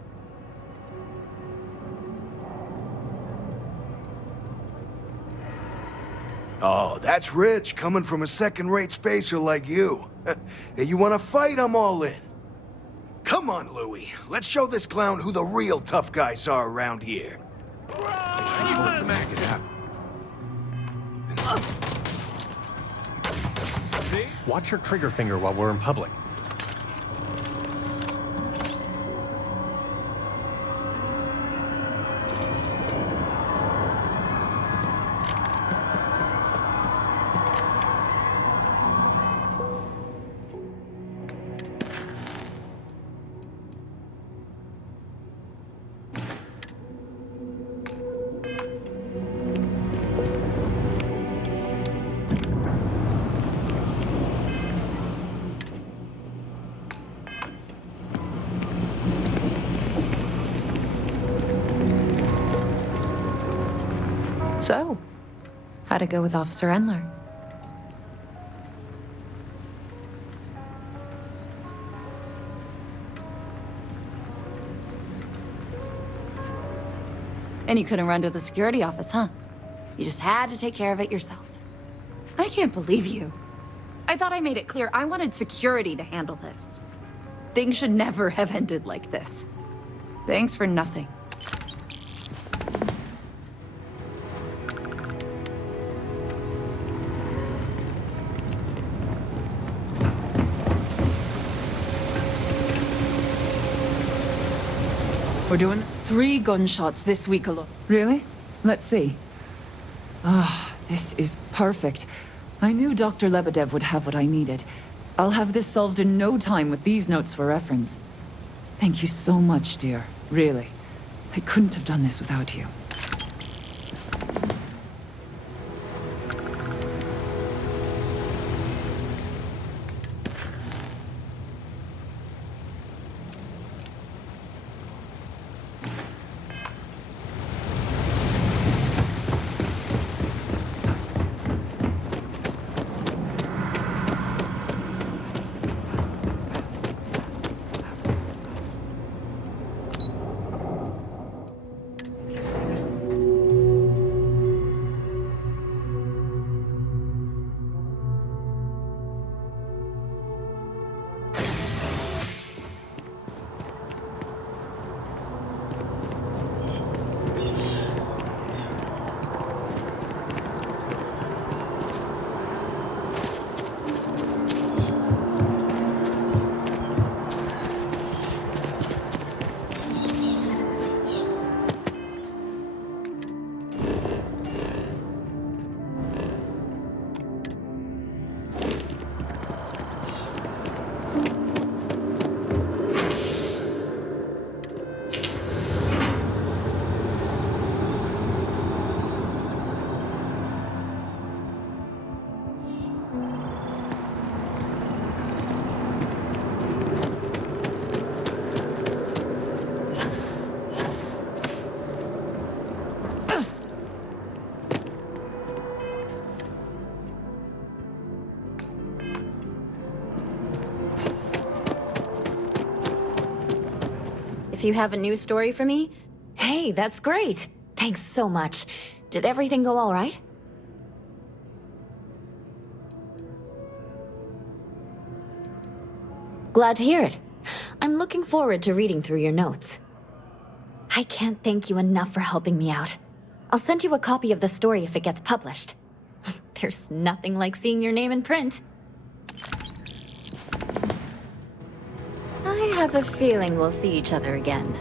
Oh, that's rich, coming from a second-rate spacer like you. Hey, you wanna fight? I'm all in. Come on, Louie. Let's show this clown who the real tough guys are around here. Watch your trigger finger while we're in public. So, how'd it go with Officer Endler? And you couldn't run to the security office, huh? You just had to take care of it yourself. I can't believe you. I thought I made it clear I wanted security to handle this. Things should never have ended like this. Thanks for nothing. We're doing 3 gunshots this week alone. Really? Let's see. Ah, this is perfect. I knew Dr. Lebedev would have what I needed. I'll have this solved in no time with these notes for reference. Thank you so much, dear. Really. I couldn't have done this without you. If you have a news story for me, hey, that's great. Thanks so much. Did everything go all right? Glad to hear it. I'm looking forward to reading through your notes. I can't thank you enough for helping me out. I'll send you a copy of the story if it gets published. There's nothing like seeing your name in print. I have a feeling we'll see each other again.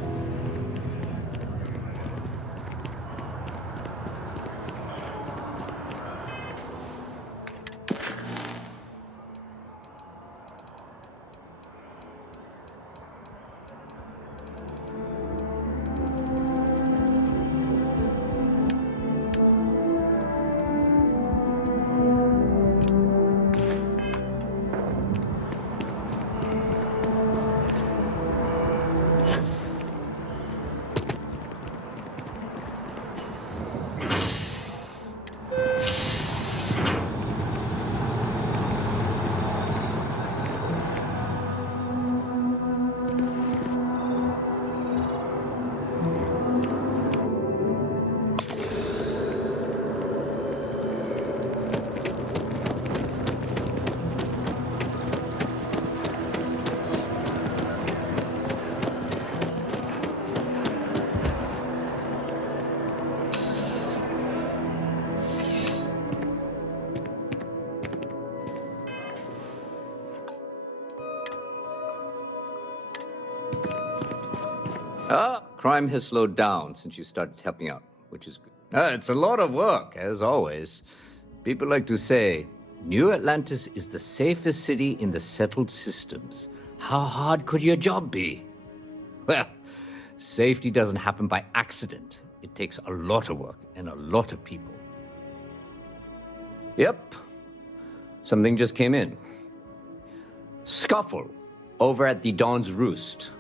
Crime has slowed down since you started helping out, which is good. It's a lot of work, as always. People like to say, New Atlantis is the safest city in the settled systems. How hard could your job be? Well, safety doesn't happen by accident. It takes a lot of work and a lot of people. Yep. Something just came in. Scuffle over at the Dawn's Roost.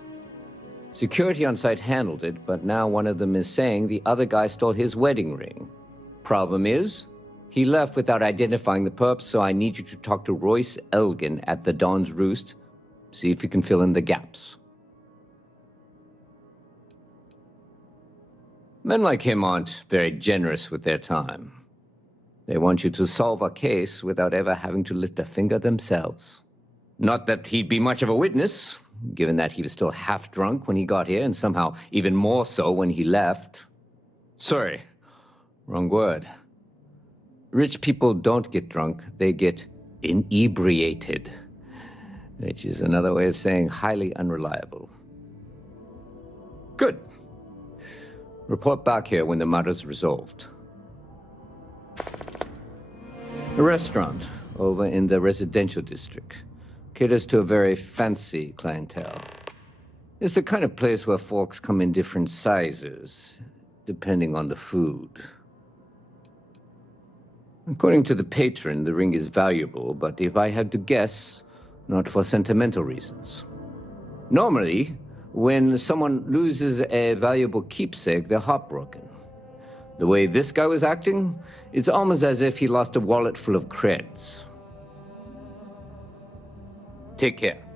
Security on site handled it, but now one of them is saying the other guy stole his wedding ring. Problem is, he left without identifying the perp, so I need you to talk to Royce Elgin at the Dawn's Roost. See if you can fill in the gaps. Men like him aren't very generous with their time. They want you to solve a case without ever having to lift a finger themselves. Not that he'd be much of a witness, given that he was still half drunk when he got here, and somehow even more so when he left. Sorry, wrong word. Rich people don't get drunk, they get inebriated, which is another way of saying highly unreliable. Good. Report back here when the matter's resolved. A restaurant over in the residential district caters to a very fancy clientele. It's the kind of place where forks come in different sizes, depending on the food. According to the patron, the ring is valuable, but if I had to guess, not for sentimental reasons. Normally, when someone loses a valuable keepsake, they're heartbroken. The way this guy was acting, it's almost as if he lost a wallet full of creds. Take care.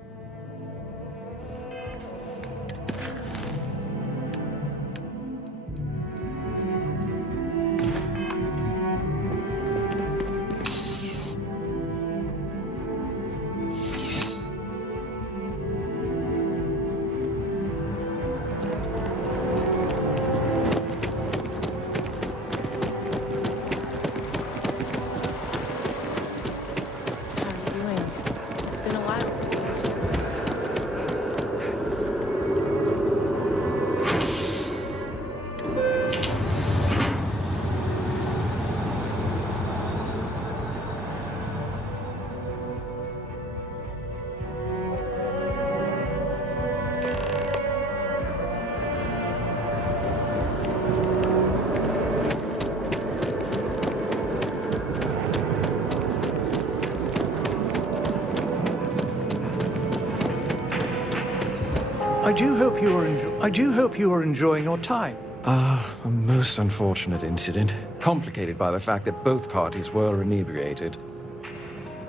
I do hope you are enjoying your time. A most unfortunate incident, complicated by the fact that both parties were inebriated.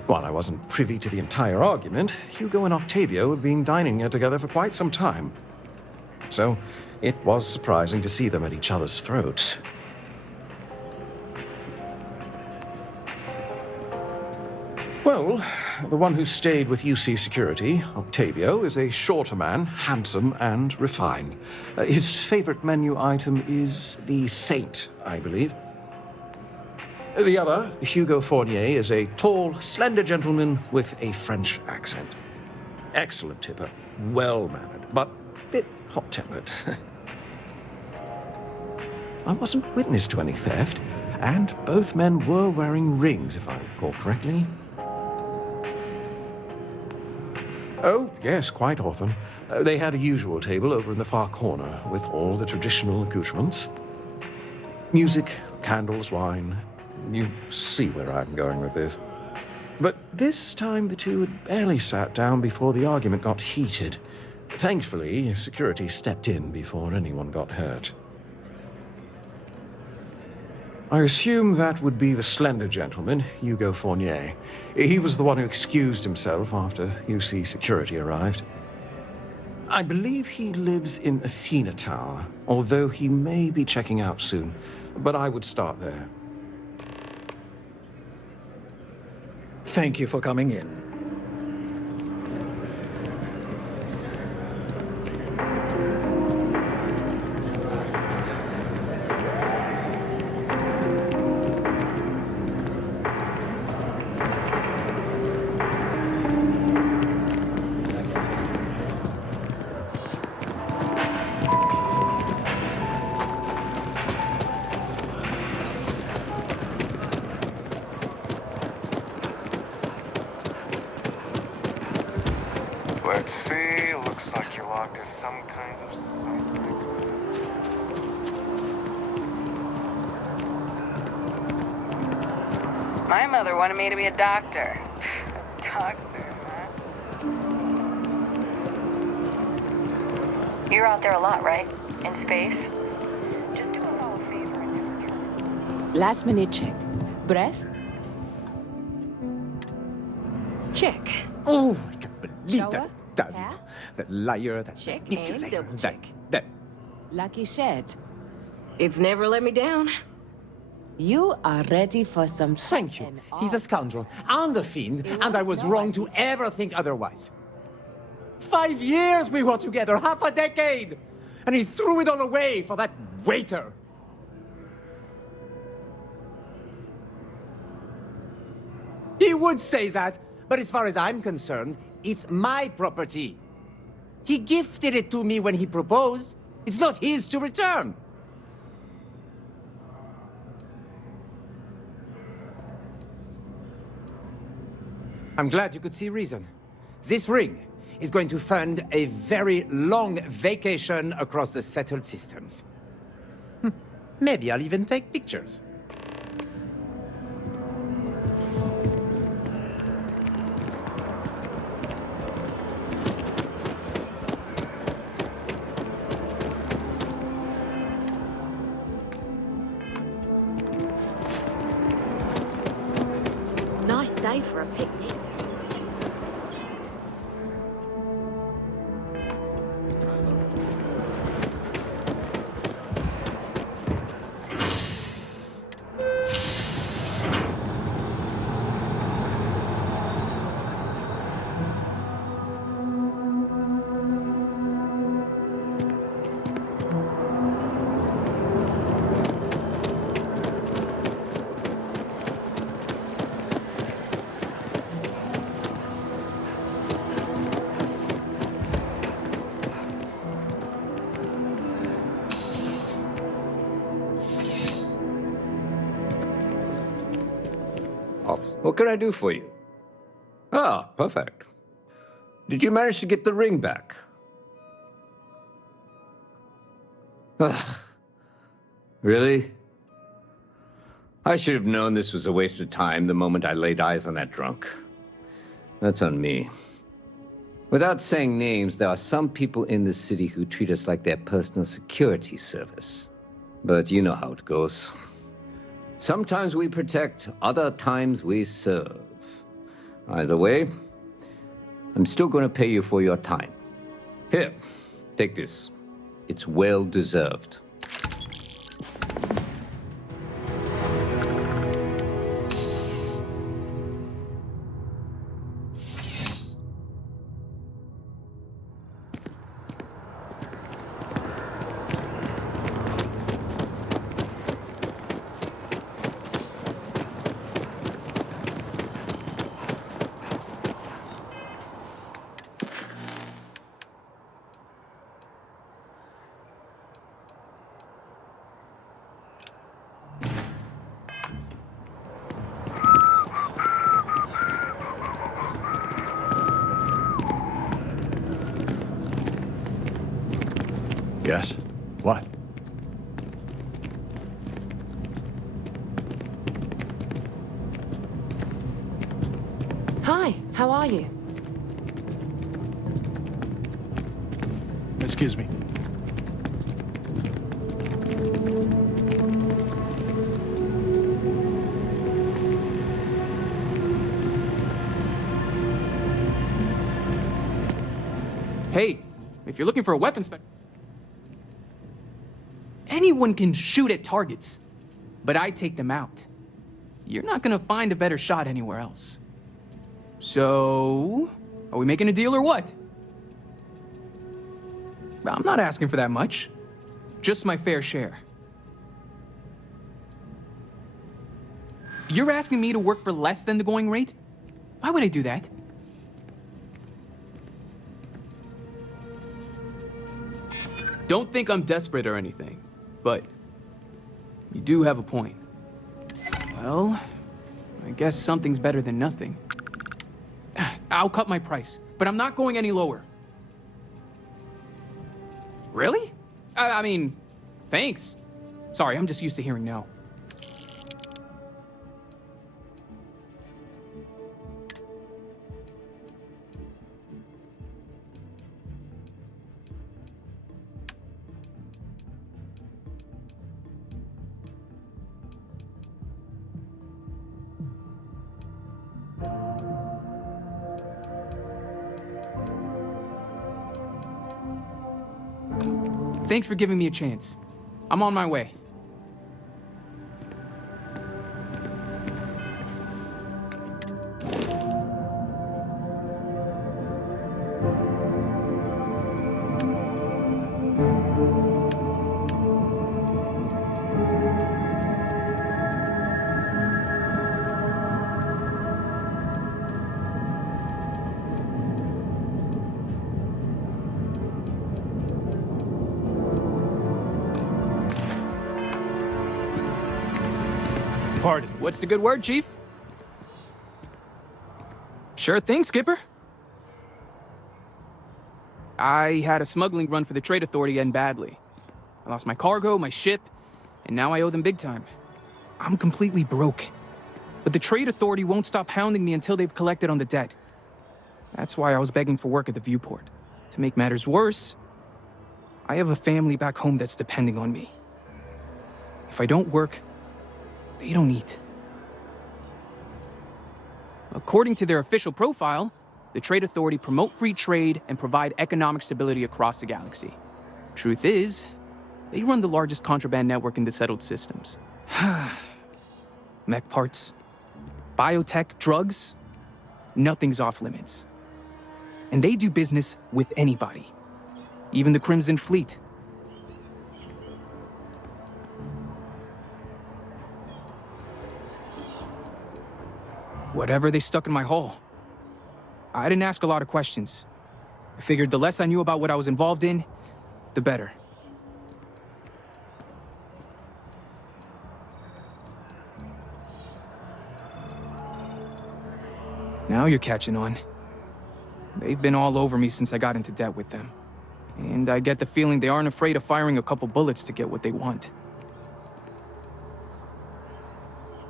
While I wasn't privy to the entire argument, Hugo and Octavio have been dining here together for quite some time. So, it was surprising to see them at each other's throats. Well, the one who stayed with UC Security, Octavio, is a shorter man, handsome and refined. His favorite menu item is the Saint, I believe. The other, Hugo Fournier, is a tall, slender gentleman with a French accent. Excellent tipper, well-mannered, but a bit hot-tempered. I wasn't witness to any theft, and both men were wearing rings, if I recall correctly. Oh, yes, quite often. They had a usual table over in the far corner with all the traditional accoutrements. Music, candles, wine. You see where I'm going with this. But this time the two had barely sat down before the argument got heated. Thankfully, security stepped in before anyone got hurt. I assume that would be the slender gentleman, Hugo Fournier. He was the one who excused himself after UC Security arrived. I believe he lives in Athena Tower, although he may be checking out soon. But I would start there. Thank you for coming in. My mother wanted me to be a doctor. Doctor, huh? You're out there a lot, right? In space? Just do us all a favor and never turn. Last minute check. Breath? Check. Oh, I can't believe Shower? that dumb, Hair? that liar, that Check and manipulator, double check. that... Lucky shed. It's never let me down. You are ready for some Thank you. He's a scoundrel and a fiend, and I was wrong to ever think otherwise. 5 years we were together, half a decade! And he threw it all away for that waiter. He would say that, but as far as I'm concerned, it's my property. He gifted it to me when he proposed. It's not his to return. I'm glad you could see reason. This ring is going to fund a very long vacation across the settled systems. Maybe I'll even take pictures. Nice day for a picnic. Officer, what can I do for you? Ah, perfect. Did you manage to get the ring back? Ugh. Really? I should have known this was a waste of time the moment I laid eyes on that drunk. That's on me. Without saying names, there are some people in this city who treat us like their personal security service. But you know how it goes. Sometimes we protect, other times we serve. Either way, I'm still going to pay you for your time. Here, take this. It's well deserved. Yes? What? Hi, how are you? Excuse me. Hey, if you're looking for a weapon spec... Anyone can shoot at targets, but I take them out. You're not gonna find a better shot anywhere else. So, are we making a deal or what? I'm not asking for that much. Just my fair share. You're asking me to work for less than the going rate? Why would I do that? Don't think I'm desperate or anything, but you do have a point. Well, I guess something's better than nothing. I'll cut my price, but I'm not going any lower. Really? I mean, thanks. Sorry, I'm just used to hearing no. thanks for giving me a chance. I'm on my way. Pardon. What's the good word, Chief? Sure thing, Skipper. I had a smuggling run for the Trade Authority end badly. I lost my cargo, my ship, and now I owe them big time. I'm completely broke. But the Trade Authority won't stop hounding me until they've collected on the debt. That's why I was begging for work at the viewport. To make matters worse, I have a family back home that's depending on me. If I don't work, they don't eat. According to their official profile, the Trade Authority promote free trade and provide economic stability across the galaxy. Truth is, they run the largest contraband network in the settled systems. Mech parts, biotech, drugs, nothing's off limits. And they do business with anybody, even the Crimson Fleet. Whatever they stuck in my hull. I didn't ask a lot of questions. I figured the less I knew about what I was involved in, the better. Now you're catching on. They've been all over me since I got into debt with them. And I get the feeling they aren't afraid of firing a couple bullets to get what they want.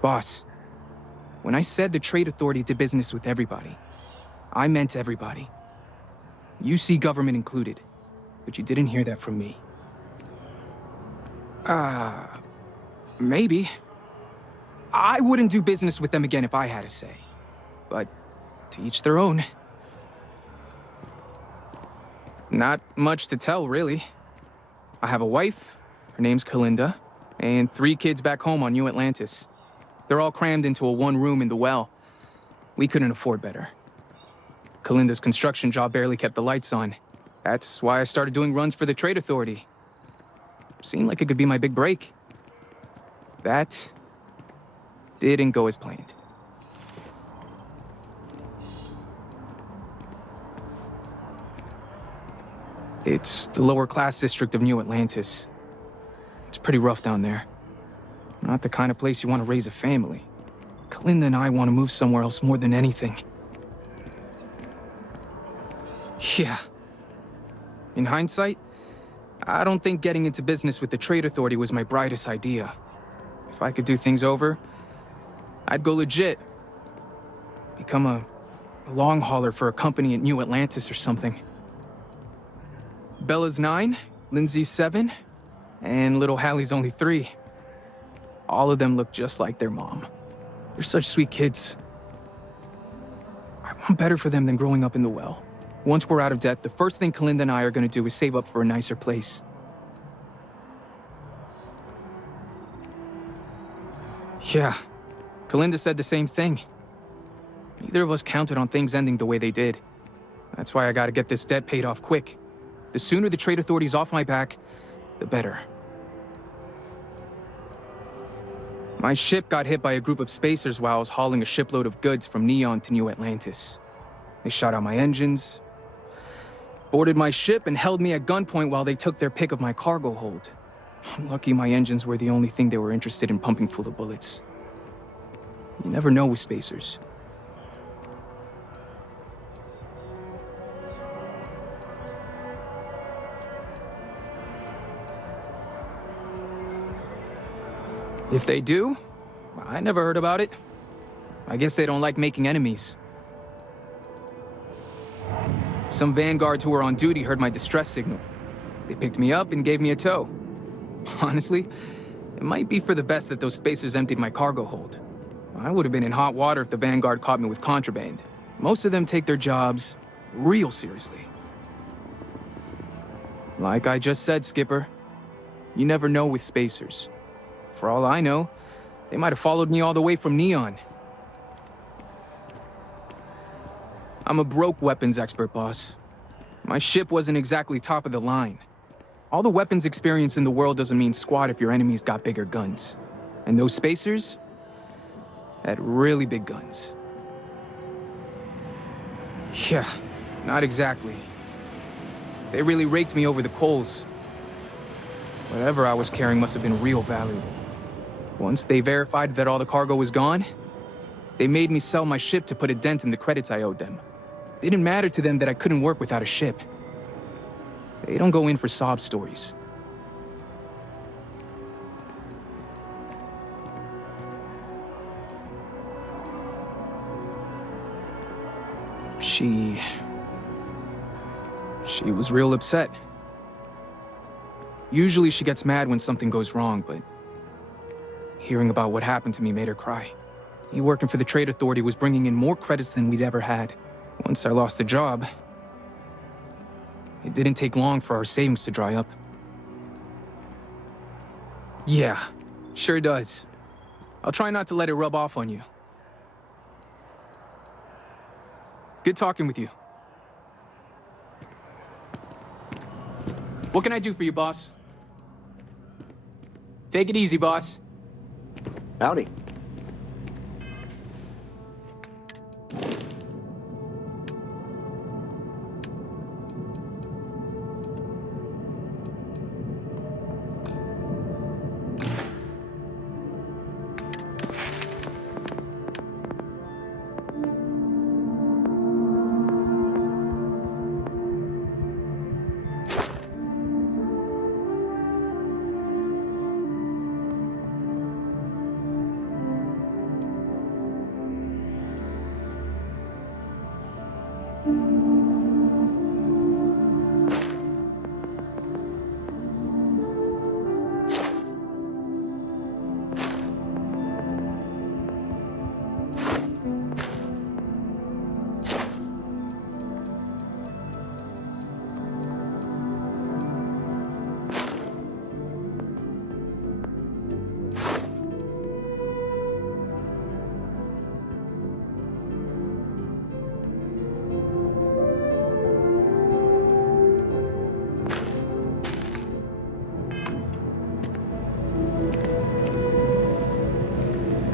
Boss, when I said the Trade Authority did business with everybody, I meant everybody. UC government included. But you didn't hear that from me. Maybe. I wouldn't do business with them again if I had a say. But to each their own. Not much to tell, really. I have a wife, her name's Kalinda, and 3 kids back home on New Atlantis. They're all crammed into a one-room in the well. We couldn't afford better. Kalinda's construction job barely kept the lights on. That's why I started doing runs for the Trade Authority. Seemed like it could be my big break. That didn't go as planned. It's the lower class district of New Atlantis. It's pretty rough down there. Not the kind of place you want to raise a family. Kalinda and I want to move somewhere else more than anything. Yeah. In hindsight, I don't think getting into business with the Trade Authority was my brightest idea. If I could do things over, I'd go legit. Become a long hauler for a company at New Atlantis or something. Bella's 9, Lindsay's 7, and little Hallie's only 3. All of them look just like their mom. They're such sweet kids. I want better for them than growing up in the well. Once we're out of debt, the first thing Kalinda and I are gonna do is save up for a nicer place. Yeah, Kalinda said the same thing. Neither of us counted on things ending the way they did. That's why I gotta get this debt paid off quick. The sooner the Trade Authority's off my back, the better. My ship got hit by a group of spacers while I was hauling a shipload of goods from Neon to New Atlantis. They shot out my engines, boarded my ship, and held me at gunpoint while they took their pick of my cargo hold. I'm lucky my engines were the only thing they were interested in pumping full of bullets. You never know with spacers. If they do, I never heard about it. I guess they don't like making enemies. Some vanguards who were on duty heard my distress signal. They picked me up and gave me a tow. Honestly, it might be for the best that those spacers emptied my cargo hold. I would have been in hot water if the vanguard caught me with contraband. Most of them take their jobs real seriously. Like I just said, Skipper, you never know with spacers. For all I know, they might have followed me all the way from Neon. I'm a broke weapons expert, boss. My ship wasn't exactly top of the line. All the weapons experience in the world doesn't mean squat if your enemy's got bigger guns. And those spacers had really big guns. Yeah, not exactly. They really raked me over the coals. Whatever I was carrying must have been real valuable. Once they verified that all the cargo was gone, they made me sell my ship to put a dent in the credits I owed them. It didn't matter to them that I couldn't work without a ship. They don't go in for sob stories. She was real upset. Usually she gets mad when something goes wrong, but hearing about what happened to me made her cry. Me working for the Trade Authority was bringing in more credits than we'd ever had. Once I lost the job, it didn't take long for our savings to dry up. Yeah, sure does. I'll try not to let it rub off on you. Good talking with you. What can I do for you, boss? Take it easy, boss. Howdy.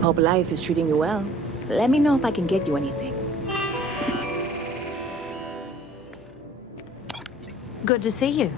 Hope life is treating you well. Let me know if I can get you anything. Good to see you.